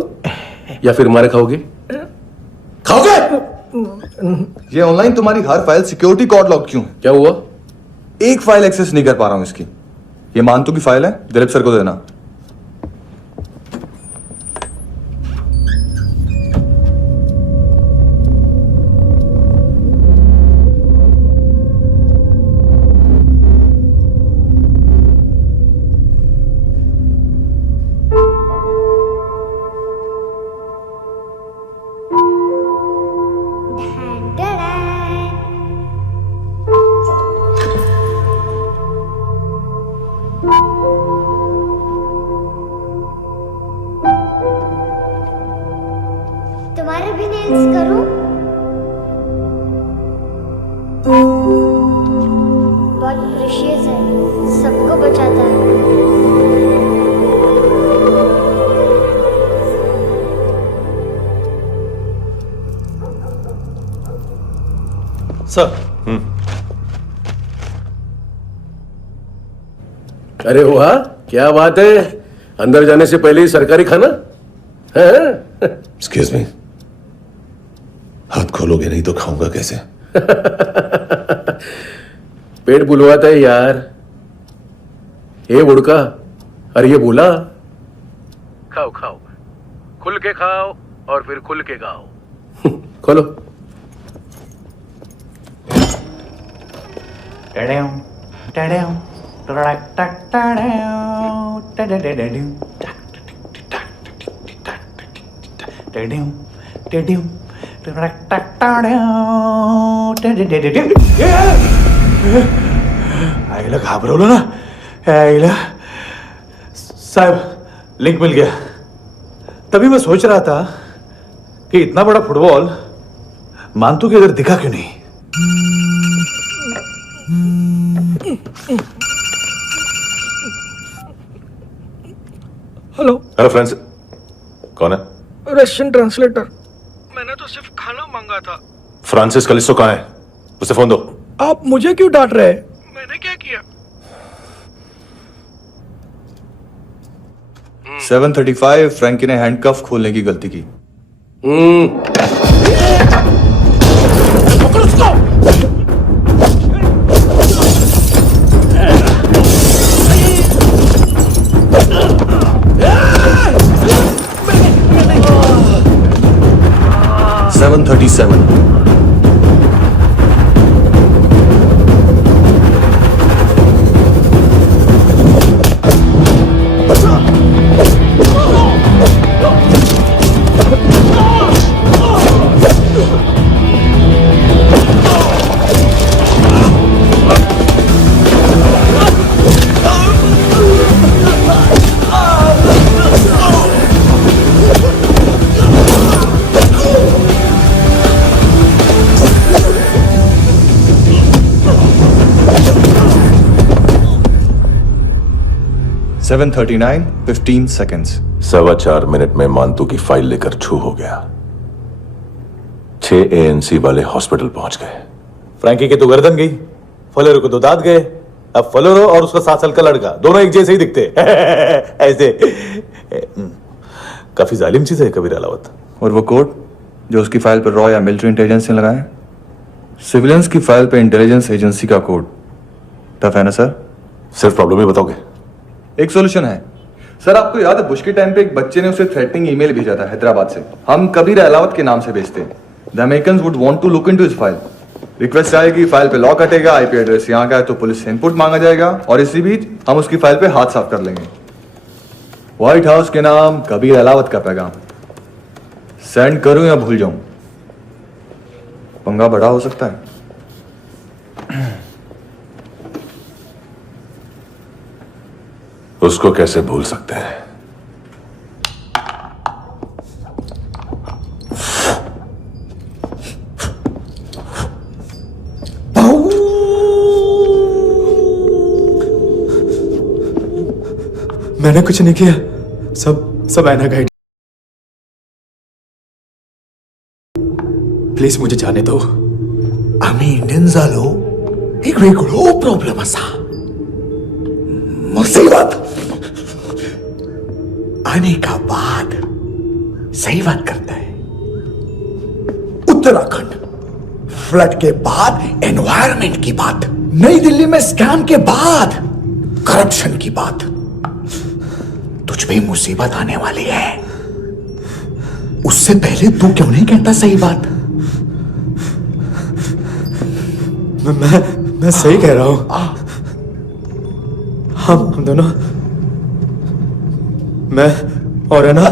या फिर मारे खाओगे? खाओगे? ये ऑनलाइन तुम्हारी हर फाइल सिक्योरिटी कॉर्ड लॉक क्यों है? क्या हुआ? एक फाइल एक्सेस नहीं कर पा रहा हूं इसकी। ये मानतू की फाइल है, दिलीप सर को देना। तुम्हारे भी नेल्स करूं? बहुत प्रेशियस है, सबको बचाता है। सर। अरे वाह, क्या बात है। अंदर जाने से पहले ही सरकारी खाना है? एक्सक्यूज मी, हाथ खोलोगे नहीं तो खाऊंगा कैसे? पेट बुलवाता है यार। ये बुड़का, अरे ये बोला। खाओ खाओ, खुल के खाओ और फिर खुल के गाओ। खोलो। आईला घाबरवलं ना। आईला साहब, लिंक मिल गया। तभी मैं सोच रहा था कि इतना बड़ा फुटबॉल मानतू के इधर दिखा क्यों नहीं। हेलो फ्रेंड्स, कौन है? Russian translator. मैंने तो सिर्फ खाना मांगा था। फ्रांसिस कलिस्टो कहाँ है? उसे फोन दो। आप मुझे क्यों डांट रहे हैं? मैंने क्या किया? 735 फ्रैंकी ने हैंडकफ खोलने की गलती की। पकड़ उसको। 737 Oh! 7:39 15 seconds. 4.25 मिनट में मानतू की फाइल लेकर छू हो गया। 6 ANC वाले हॉस्पिटल पहुंच गए। फ्रैंकी की तो गर्दन गई, फलोरो को तो दांत गए। अब फलोरो और उसका 7 साल का लड़का दोनों एक जैसे ही दिखते ऐसे। काफी जालिम चीज है कबीर अलावत। और वो कोड जो उसकी फाइल पर रॉ या मिलिट्री इंटेलिजेंस ने लगाया, सिविलियंस की फाइल पे इंटेलिजेंस एजेंसी का कोड। टफ है ना सर? सिर्फ प्रॉब्लम ही बताओगे? एक सॉल्यूशन है सर। आपको याद है बुश के टाइम पे एक बच्चे ने उसे थ्रेटनिंग ईमेल भेजा था हैदराबाद से। हम कबीर अलावत के नाम से भेजते हैं। The Americans would want to look into his file. Request आएगी, फाइल पे लॉक कटेगा, आईपी एड्रेस यहाँ का है तो पुलिस से इनपुट मांगा जाएगा और इसी बीच हम उसकी फाइल पे हाथ साफ कर लेंगे। व्हाइट हाउस के नाम कबीर अलावत का पैगाम। सेंड करूं या भूल जाऊं? पंगा बड़ा हो सकता है। उसको कैसे भूल सकते हैं? मैंने कुछ नहीं किया, सब ऐना गाइड। प्लीज मुझे जाने दो। आम्ही इंडियन झालो एक वेगळो प्रॉब्लेम असा, मुसीबत। आने का बाद सही बात करता है। उत्तराखंड फ्लड के बाद एनवायरनमेंट की बात, नई दिल्ली में स्कैम के बाद करप्शन की बात। तुझ पे मुसीबत आने वाली है, उससे पहले तू क्यों नहीं कहता सही बात? मैं सही कह रहा हूं। हम दोनों, मैं और है ना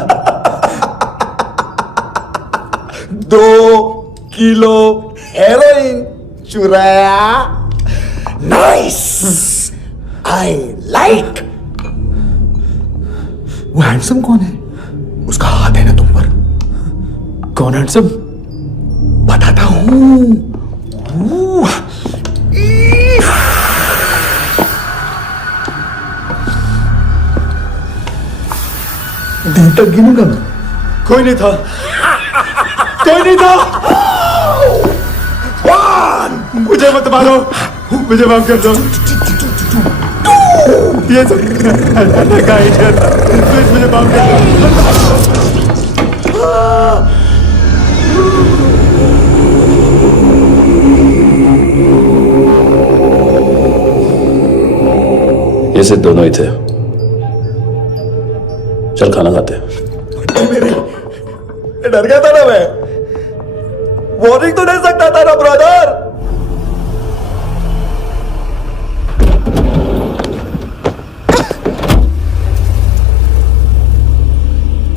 2 किलो हेरोइन चुराया। Nice, I like. वो हैंडसम कौन है? उसका हाथ है ना तुम पर? कौन हैंडसम? बताता हूं। दिन तक गिनूंगा मैं। कोई नहीं था, कोई नहीं था। मुझे मत मारो, मुझे माफ कर दो। ये सब गाइड है, प्लीज मुझे माफ कर दो। ये सिर्फ दोनों ही थे। चल खाना खाते हैं। डर गया था ना मैं, वार्निंग तो दे सकता था ना ब्रदर।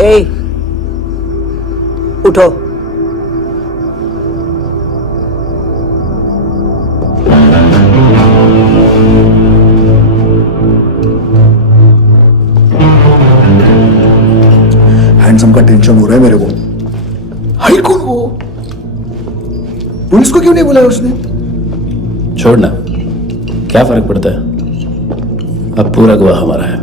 ए, उठो। हैंडसम का टेंशन हो रहा है मेरे को। हाई कौन वो? पुलिस को क्यों नहीं बुलाया उसने? छोड़ना, क्या फर्क पड़ता है? अब पूरा गवाह हमारा है।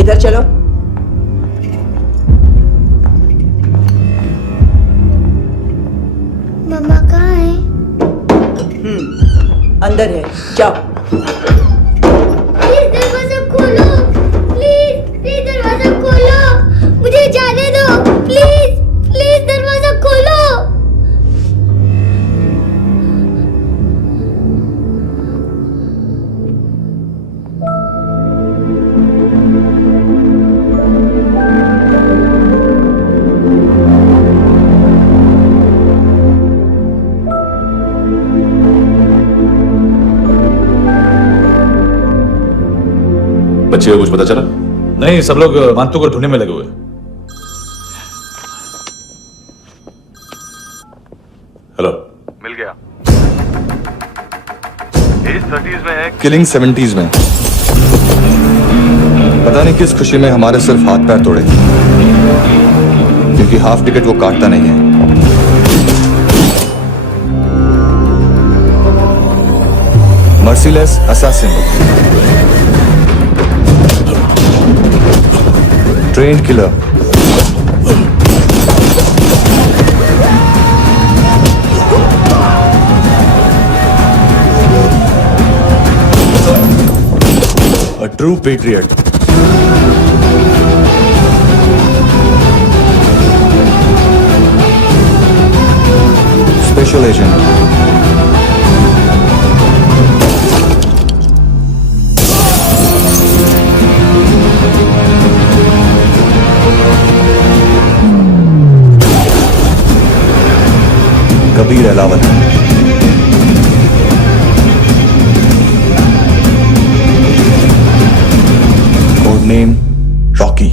इधर चलो। मम्मा कहाँ है? अंदर है, जाओ। प्लीज दरवाजा खोलो, प्लीज दरवाजा खोलो, मुझे जाने दो। प्लीज दरवाजा खोलो। बच्चे को कुछ पता चला? नहीं, सब लोग मानतू को ढूंढने में लगे हुए। हेलो, मिल गया। एज 30s में है, किलिंग 70s में। पता नहीं किस खुशी में हमारे सिर्फ हाथ पैर तोड़े, क्योंकि हाफ टिकट वो काटता नहीं है। Merciless assassin, trained killer, A true patriot. Special agent, Kabir Alawat, code name Rocky.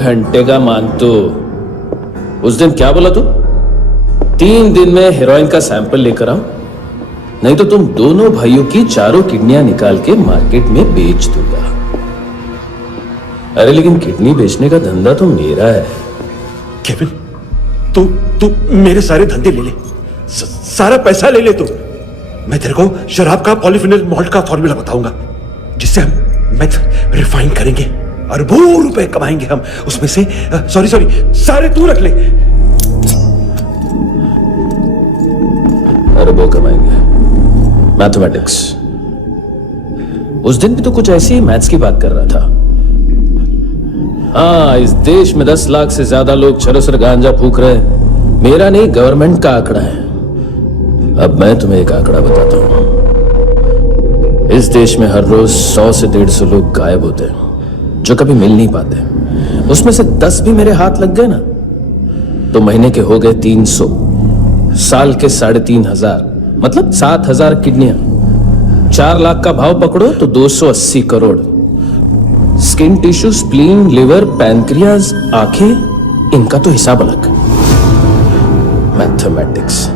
घंटे का मानतो। उस दिन क्या बोला तू? 3 दिन में हेरोइन का सैंपल लेकर आओ, नहीं तो तुम दोनों भाइयों की चारों किडनियां निकाल के मार्केट में बेच दूंगा। अरे लेकिन किडनी बेचने का धंधा तो मेरा है। केविन, तू मेरे सारे धंधे ले ले, सारा पैसा ले ले तू। मैं तेरे को शराब का पॉलीफिनल मॉल्ट का फॉर्मूला बताऊंगा, जिससे हम मेथ रिफाइन करेंगे, अरबों रुपए कमाएंगे हम उसमें से। सॉरी सारे तू रख ले। अरबों कमाएंगे, मैथमेटिक्स। उस दिन भी तो कुछ ऐसी ही मैथ्स की बात कर रहा था। हाँ, इस देश में 10 लाख से ज्यादा लोग चरस और गांजा फूक रहे हैं। मेरा नहीं, गवर्नमेंट का आंकड़ा है। अब मैं तुम्हें एक आंकड़ा बताता हूं। इस देश में हर रोज 100 से 150 लोग गायब होते हैं, जो कभी मिल नहीं पाते। उसमें से 10 भी मेरे हाथ लग गए ना, तो महीने के हो गए 300, साल के 3,500, मतलब 7,000 किडनियां। 4 लाख का भाव पकड़ो तो 280 crore. Skin tissue, spleen, liver, pancreas, आंखें, इनका तो हिसाब अलग। मैथमेटिक्स।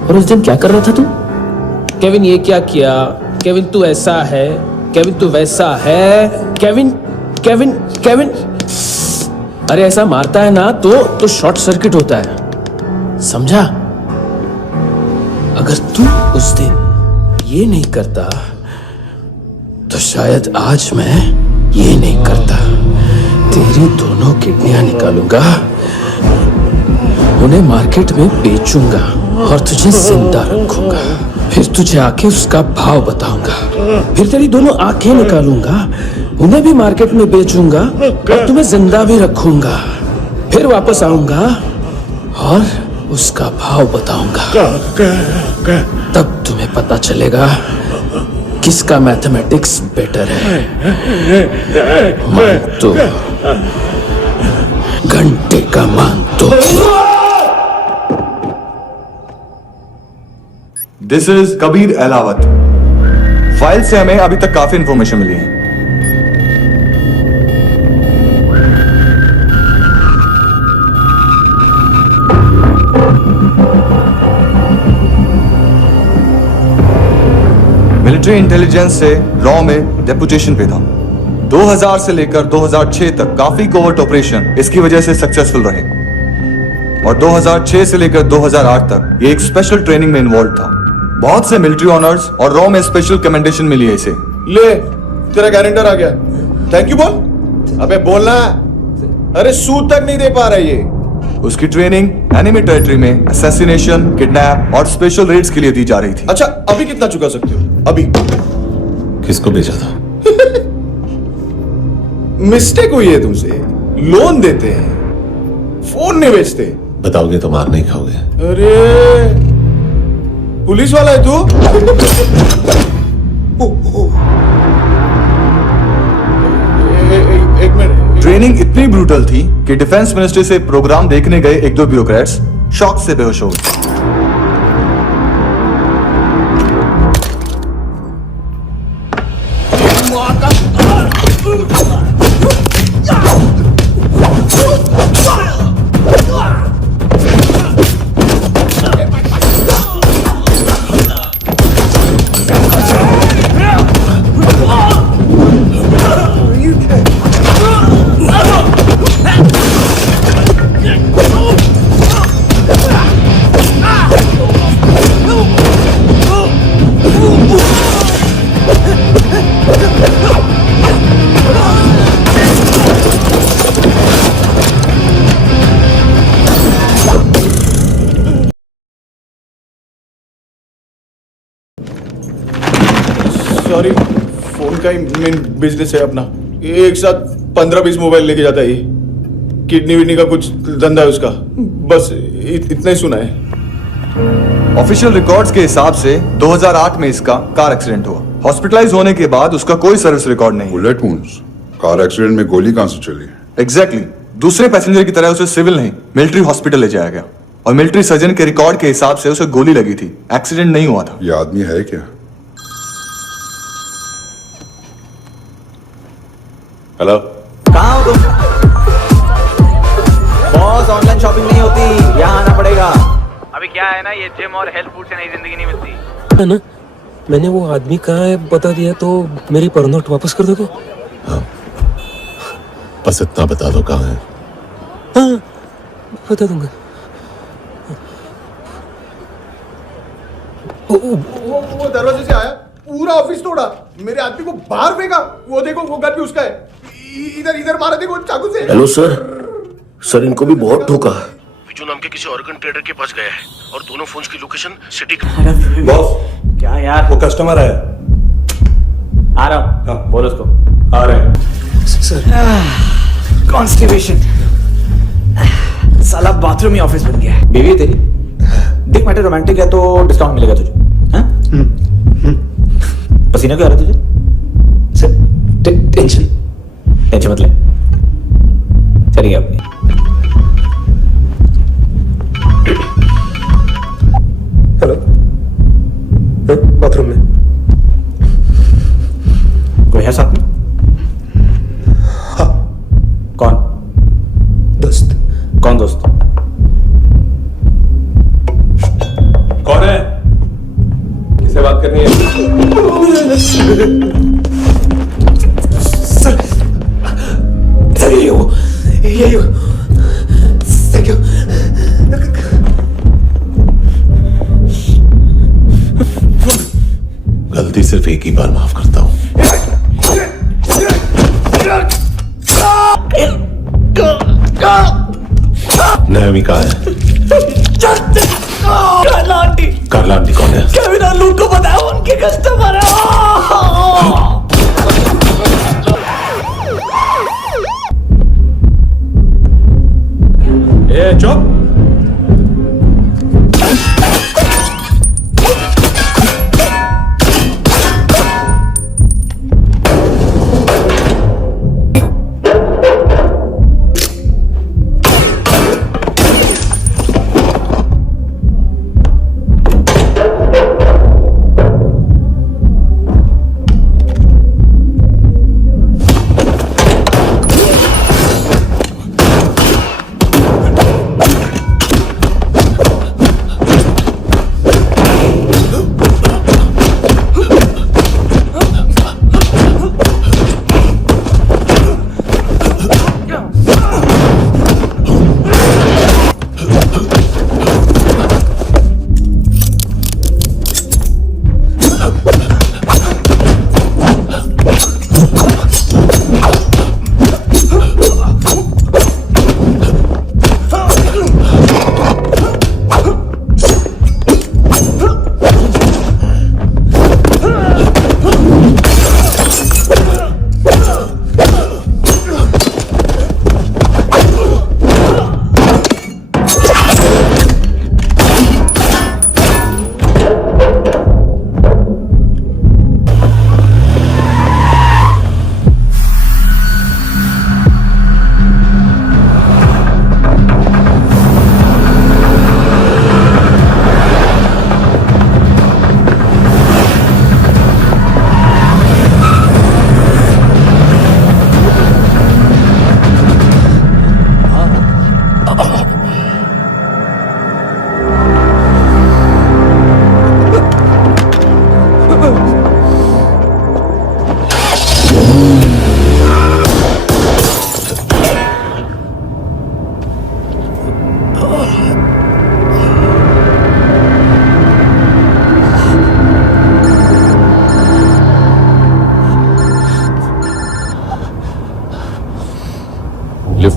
और उस दिन क्या कर रहा था तू? केविन ये क्या किया, केविन तू ऐसा है, केविन तू वैसा है, केविन केविन केविन। अरे ऐसा मारता है ना तो शॉर्ट सर्किट होता है, समझा? अगर तू उस दिन ये नहीं करता तो शायद आज मैं ये नहीं करता। तेरी दोनों किडनियां निकालूंगा, उन्हें मार्केट में बेचूंगा और तुझे जिंदा रखूंगा। फिर तुझे आके उसका भाव बताऊंगा। फिर तेरी दोनों आंखें निकालूंगा, उन्हें भी मार्केट में बेचूंगा और तुम्हें जिंदा भी रखूंगा। फिर वापस आऊंगा और उसका भाव बताऊंगा। तब तुम्हें पता चलेगा किसका मैथमेटिक्स बेटर है। मान तो, घंटे का मान तो। This is Kabir Ahlawat. File से हमें अभी तक काफी इंफॉर्मेशन मिली है। मिलिट्री इंटेलिजेंस से रॉ में डेपुटेशन पे था। 2000 से लेकर 2006 तक काफी कोवर्ट ऑपरेशन इसकी वजह से सक्सेसफुल रहे, और 2006 से लेकर 2008 तक ये एक स्पेशल ट्रेनिंग में इन्वॉल्व था। बहुत से मिलिट्री ऑनर्स और रॉ में स्पेशल कमेंडेशन मिली है इसे। ले, तेरा गारंटर आ गया। थैंक यू बोल। अबे बोलना। अरे सूद तक नहीं दे पा रहा ये। उसकी ट्रेनिंग एनिमी टेरिटरी में असैसिनेशन, किडनैप और स्पेशल रेड्स के लिए दी जा रही थी। अच्छा, अभी कितना चुका सकते हो? अभी किसको भेजा था? मिस्टेक हुई है तुमसे। लोन देते हैं, फोन नहीं बेचते। बताओगे तो मार नहीं खाओगे। अरे पुलिस वाला है तू? एक मिनट। ट्रेनिंग इतनी ब्रूटल थी कि डिफेंस मिनिस्ट्री से प्रोग्राम देखने गए एक दो ब्यूरोक्रेट्स शॉक से बेहोश हो गए। सॉरी, फोन का ही मेन बिजनेस है अपना। एक साथ 15-20 मोबाइल लेके जाता है ये। किडनी विडनी का कुछ धंधा है उसका। बस इतना ही सुना है। ऑफिशियल रिकॉर्ड्स के हिसाब से 2008 में इसका कार एक्सीडेंट हुआ। हॉस्पिटलाइज होने के बाद उसका कोई सर्विस रिकॉर्ड नहीं। Bullet wounds? कार एक्सीडेंट में गोली कहां से चली? एग्जैक्टली। दूसरे पैसेंजर की तरह उसे सिविल नहीं, मिलिट्री हॉस्पिटल ले जाया गया और मिलिट्री सर्जन के रिकॉर्ड के हिसाब से उसे गोली लगी थी। एक्सीडेंट नहीं हुआ था। ये आदमी है क्या? हेलो, कहाँ हो तुम? बॉस, ऑनलाइन शॉपिंग नहीं होती, यहाँ आना पड़ेगा। अभी क्या है ना, ये जिम और हेल्थ फूड से नई जिंदगी नहीं मिलती है ना। मैंने वो आदमी कहाँ है बता दिया तो मेरी पर नोट वापस कर दोगे? हाँ, बस इतना बता दो कहाँ है। हाँ, बता दूंगा। वो दरवाजे से आया, पूरा ऑफिस तोड़ा, मेरे आदमी को बाहर फेंका। वो देखो, वो गन भी उसका है। इधर इधर मारा देखो चाकू से। हेलो सर, इनको भी बहुत ठोका। विजू नाम के किसी ऑर्गन ट्रेडर के पास गया है और दोनों फोन्स की लोकेशन सिटी बॉस, क्या यार? वो कस्टमर आया। आ रहा हूँ। हाँ, बोलो उसको। आ रहे हैं सर। कॉन्स्टिपेशन, साला बाथरूम ही ऑफिस बन गया है। बीवी है तेरी? देख, मैटर रोमांटिक है तो डिस्काउंट मिलेगा तुझे। हाँ? पसीना क्यों आ रहा है तुझे? सर, टेंशन मत ले, चलिए अपनी। हेलो, बाथरूम में कोई है साथ में? हाँ। कौन? दोस्त। कौन दोस्त? कौन है? किससे बात करनी है? सर, यही हो। Thank you. गलती सिर्फ एक ही बार माफ करता हूँ। नयमी कहाँ है? कार्ला आंटी कौन है? केविन और लूट को बताया, उनके कस्टमर है। चुप।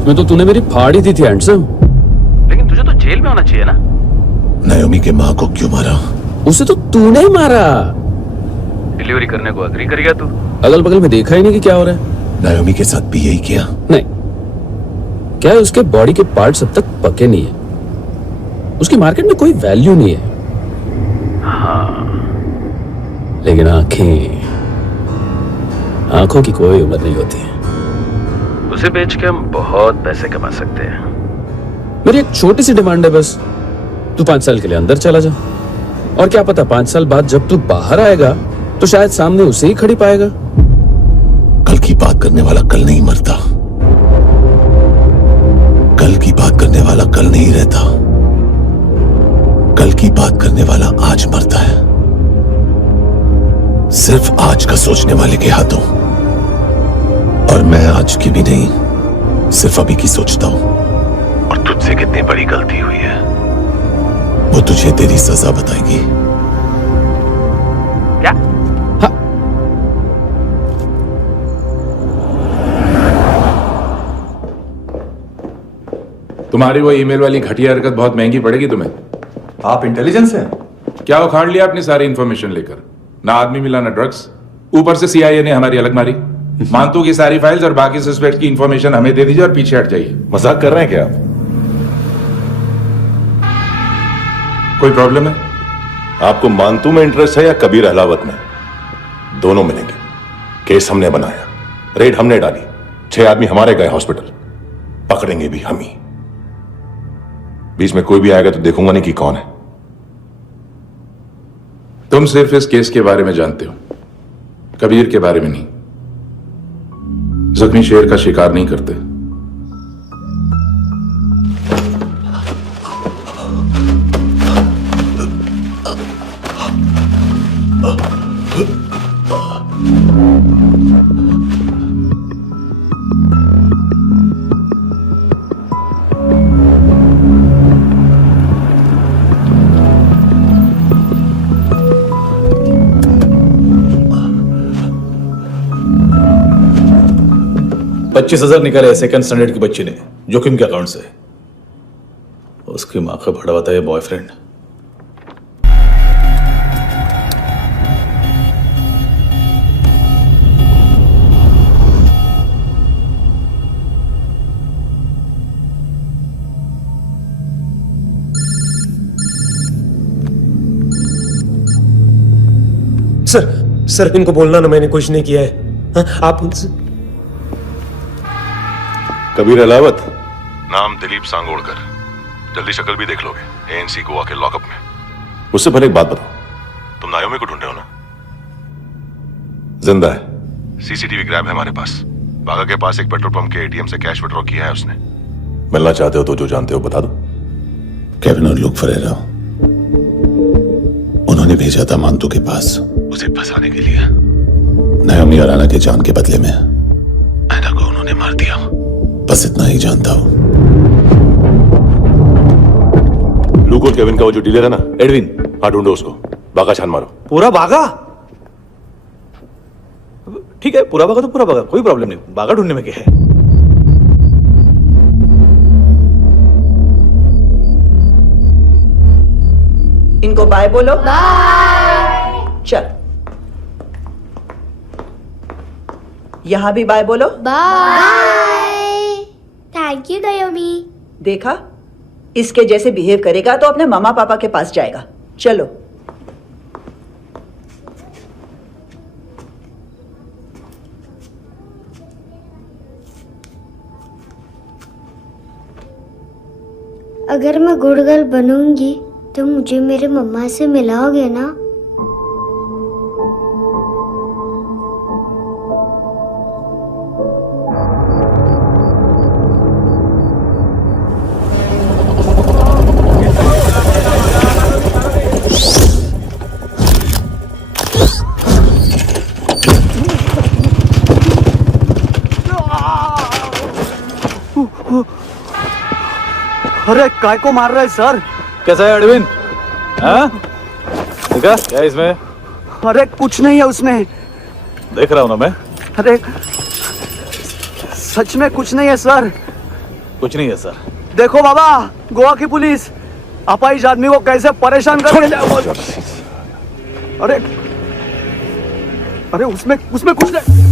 में तो तूने मेरी फाड़ ही दी थी हैंडसम। लेकिन तुझे तो जेल में होना चाहिए ना। नायोमी के माँ को क्यों मारा? उसे तो तूने ही मारा। डिलीवरी करने को अग्री कर गया तू। अगल बगल में देखा ही नहीं कि क्या हो रहा है। नायोमी के साथ भी यही किया? नहीं, क्या है उसके बॉडी के पार्ट्स अब तक पके नहीं है, उसकी मार्केट में कोई वैल्यू नहीं है। हाँ, लेकिन आंखों की कोई उम्र नहीं होती है। उसे बेच के हम बहुत पैसे कमा सकते हैं। मेरी एक छोटी सी डिमांड है बस, तू 5 साल के लिए अंदर चला जा, और क्या पता 5 साल बाद जब तू बाहर आएगा तो शायद सामने उसे ही खड़ी पाएगा। कल की बात करने वाला कल नहीं मरता, कल की बात करने वाला कल नहीं रहता, कल की बात करने वाला आज मरता है। सिर्फ आज का सोचने वाले के हाथों। और मैं आज की भी नहीं, सिर्फ अभी की सोचता हूं। और तुझसे कितनी बड़ी गलती हुई है वो तुझे तेरी सजा बताएगी। क्या? हाँ। तुम्हारी वो ईमेल वाली घटिया हरकत बहुत महंगी पड़ेगी तुम्हें। आप इंटेलिजेंस हैं? क्या उखाड़ लिया अपनी सारी इंफॉर्मेशन लेकर? ना आदमी मिला ना ड्रग्स, ऊपर से CIA ने हमारी अलग मारी। मानतू की सारी फाइल्स और बाकी सस्पेक्ट की इंफॉर्मेशन हमें दे दीजिए और पीछे हट जाइए। मजाक कर रहे हैं क्या आप? कोई प्रॉब्लम है? आपको मानतू में इंटरेस्ट है या कबीर अहलावत में? दोनों मिलेंगे। केस हमने बनाया, रेड हमने डाली, 6 आदमी हमारे गए हॉस्पिटल, पकड़ेंगे भी हम ही। बीच में कोई भी आएगा तो देखूंगा नहीं कि कौन है। तुम सिर्फ इस केस के बारे में जानते हो, कबीर के बारे में नहीं। जख्मी शेर का शिकार नहीं करते। $25,000 निकाले सेकंड स्टैंडर्ड की बच्ची ने जोखिम के अकाउंट से। उसकी मां का भड़वाता है बॉयफ्रेंड। सर इनको बोलना ना मैंने कुछ नहीं किया है। हाँ, आप उनसे। कबीर अहलावत, नाम दिलीप सांगोड़कर। जल्दी शक्ल भी देख लोगे ANC गोवा के लॉकअप में। उससे पहले एक बात बताओ, तुम नायोमी को ढूंढ रहे हो ना? जिंदा है, CCTV ग्रैब है हमारे पास। बागा के पास एक पेट्रोल पंप के ATM से कैश विड्रॉ किया है उसने। मिलना चाहते हो तो जो जानते हो बता दो। केविन और लुक फरेरा, उन्होंने भेजा था मानतू के पास उसे फंसाने के लिए। नायोमी और आना के जान के बदले में ऐना को उन्होंने मार दिया। बस इतना ही जानता हूं। लुक और केविन का वो जो डीलर है ना, एडविन, हाँ ढूंढो उसको। बागा छान मारो। पूरा बागा? ठीक है, पूरा बागा तो पूरा बागा, कोई प्रॉब्लम नहीं। बागा ढूंढने में क्या है? इनको बाय बोलो। बाय। चल, यहां भी बाय बोलो। बाय। Thank you नायोमी। देखा, इसके जैसे बिहेव करेगा तो अपने मामा पापा के पास जाएगा। चलो। अगर मैं गुड गर्ल बनूंगी तो मुझे मेरे मम्मा से मिलाओगे ना? अरे काय को मार रहा है सर? कैसा है एडविन? हाँ? देखा क्या है इसमें? अरे कुछ नहीं है उसमें। देख रहा हूं ना मैं। अरे सच में कुछ नहीं है सर। कुछ नहीं है सर। देखो बाबा, गोवा की पुलिस अपाइज आदमी को कैसे परेशान कर रही है। अरे अरे उसमें कुछ नहीं।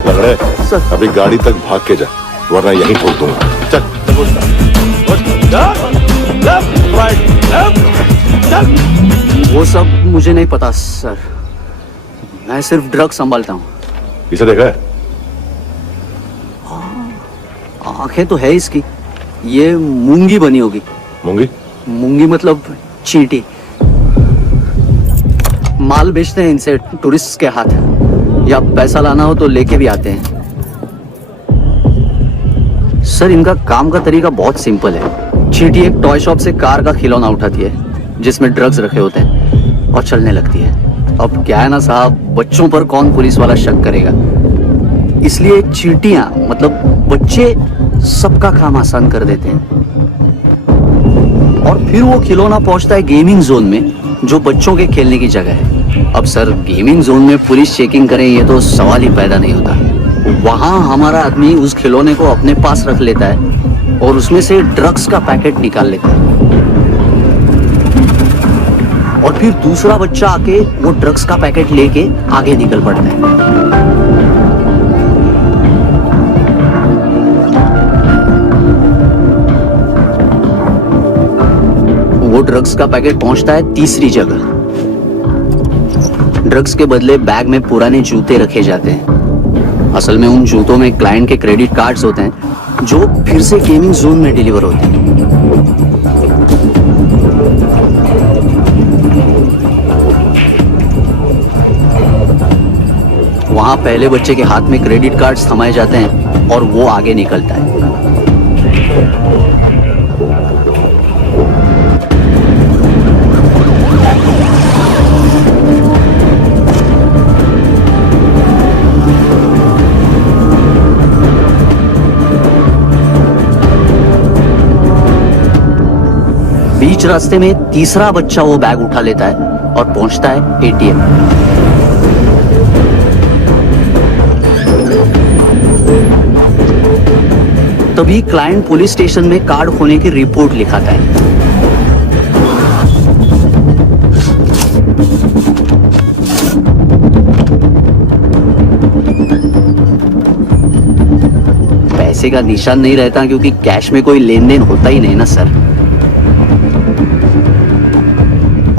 लग रहा है अभी गाड़ी तक भाग के जा, वरना यहीं ठोक दूंगा। चल वो सब मुझे नहीं पता सर, मैं सिर्फ ड्रग संभालता हूँ। इसे देखा है? आंखें तो है इसकी, ये मूंगी बनी होगी। मूंगी मतलब चींटी। माल बेचते हैं इनसे टूरिस्ट के हाथ, या पैसा लाना हो तो लेके भी आते हैं। सर इनका काम का तरीका बहुत सिंपल है। चींटी एक टॉय शॉप से कार का खिलौना उठाती है जिसमें ड्रग्स रखे होते हैं और चलने लगती है। अब क्या है ना साहब, बच्चों पर कौन पुलिस वाला शक करेगा, इसलिए चींटियां मतलब बच्चे सबका काम आसान कर देते हैं। और फिर वो खिलौना पहुंचता है गेमिंग जोन में, जो बच्चों के खेलने की जगह है। अब सर गेमिंग जोन में पुलिस चेकिंग करे ये तो सवाल ही पैदा नहीं होता। वहां हमारा आदमी उस खिलौने को अपने पास रख लेता है और उसमें से ड्रग्स का पैकेट निकाल लेता है, और फिर दूसरा बच्चा आके वो ड्रग्स का पैकेट लेके आगे निकल पड़ता है। वो ड्रग्स का पैकेट पहुंचता है तीसरी जगह। ड्रग्स के बदले बैग में पुराने जूते रखे जाते हैं। असल में उन जूतों में क्लाइंट के क्रेडिट कार्ड्स होते हैं जो फिर से गेमिंग जोन में डिलीवर होते हैं। वहां पहले बच्चे के हाथ में क्रेडिट कार्ड्स थमाए जाते हैं और वो आगे निकलता है। बीच रास्ते में तीसरा बच्चा वो बैग उठा लेता है और पहुंचता है एटीएम। तभी क्लाइंट पुलिस स्टेशन में कार्ड खोने की रिपोर्ट लिखाता है। पैसे का निशान नहीं रहता क्योंकि कैश में कोई लेन देन होता ही नहीं ना सर।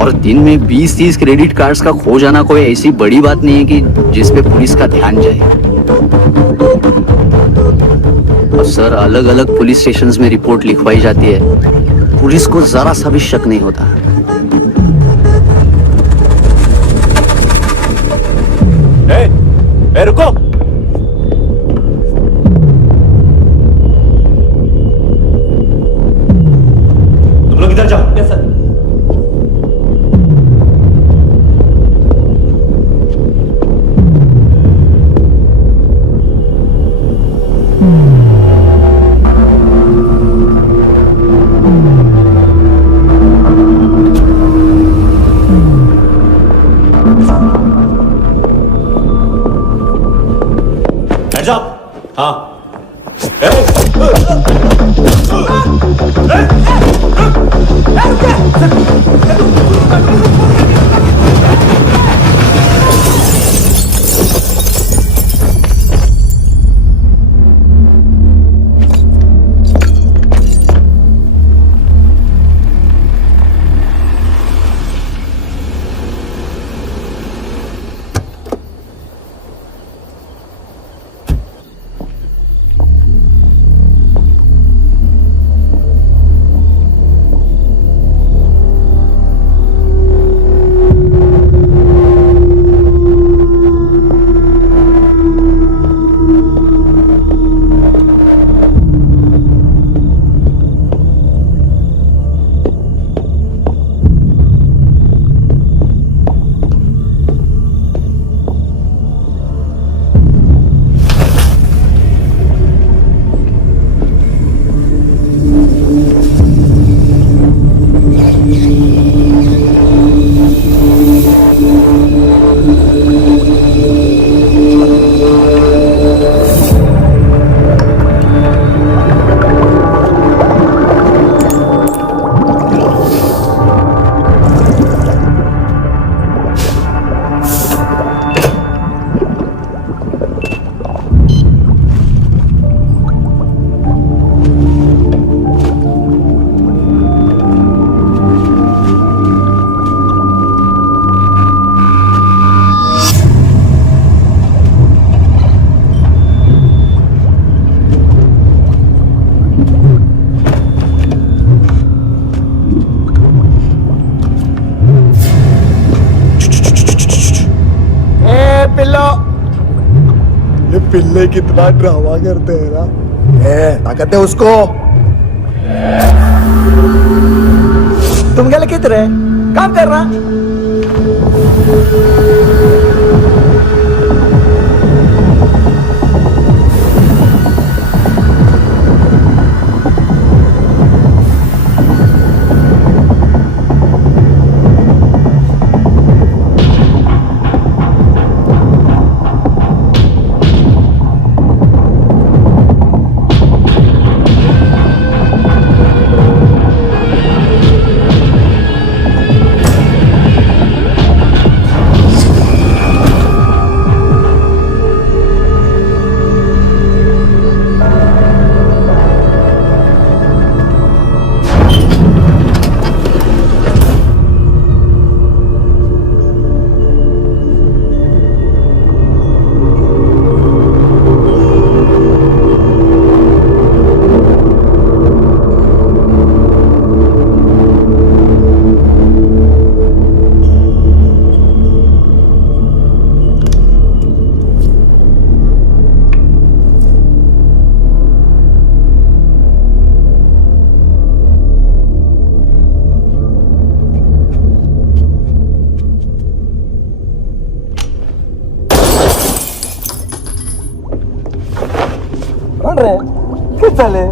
और दिन में 20-30 क्रेडिट कार्ड्स का खो जाना कोई ऐसी बड़ी बात नहीं है कि जिस पे पुलिस का ध्यान जाए। और सर अलग अलग पुलिस स्टेशंस में रिपोर्ट लिखवाई जाती है, पुलिस को जरा सा भी शक नहीं होता। रुको, तुम लोग इधर जाओ। Yes sir. हाँ पिल्ले कितना ड्रामा करते हैं ना। ताकत है उसको। तुम क्या लिखित रहे काम कर रहा। चले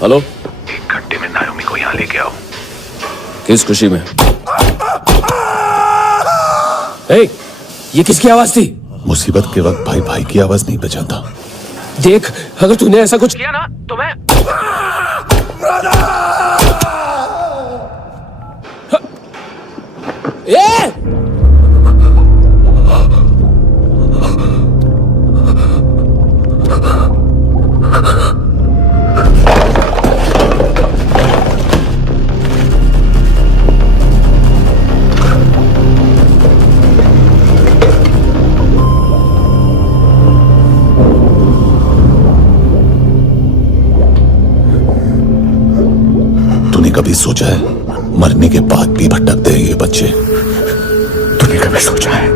हेलो, एक घंटे में नायोमी को यहाँ लेके आओ। किस खुशी में? ए, ये किसकी आवाज थी? मुसीबत के वक्त भाई भाई की आवाज नहीं बचाता। देख, अगर तूने ऐसा कुछ किया ना तो मैं ए! तूने कभी सोचा है मरने के बाद भी भटकते हैं ये बच्चे? तूने कभी सोचा है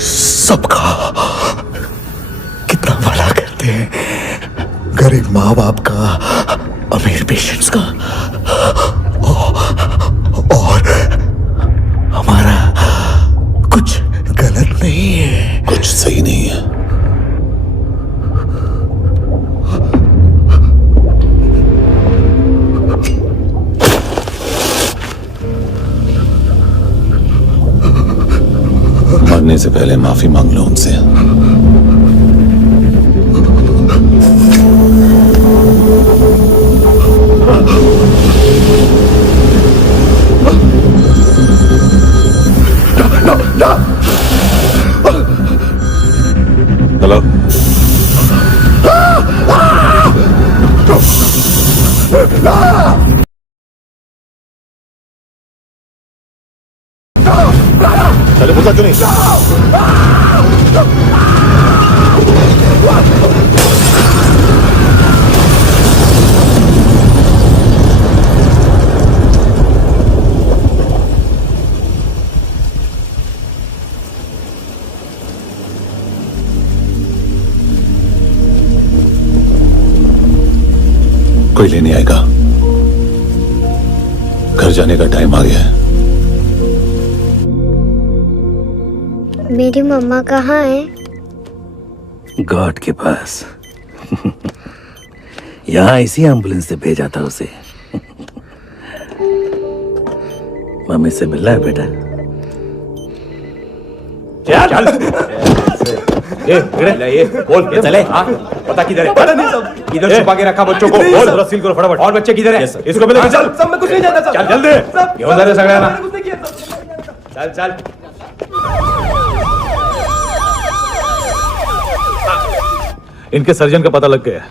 सबका कितना भला करते हैं, गरीब माँ बाप का, अमीर पेशेंट्स का, और हमारा कुछ गलत नहीं है, कुछ सही नहीं है। मरने से पहले माफी मांग लो उनसे। हेलो, चले पूछा क्यों नहीं? कोई लेने आएगा? घर जाने का टाइम आ गया है। मेरी मम्मा कहाँ है? गॉड के पास। यहाँ इसी एम्बुलेंस से भेजा था उसे। मम्मी से मिलना है बेटा। चल ये बोल ये चले। हाँ पता किधर है? पता नहीं सब इधर छुपा के रखा बच्चों को। बोल थोड़ा सील करो फटाफट। और बच्चे किधर है? इसको पहले चल। सब मैं कुछ नहीं जानता। चल जल्दी क्यों जा रहे सगड़ा ना? चल चल इनके सर्जन का पता लग गया।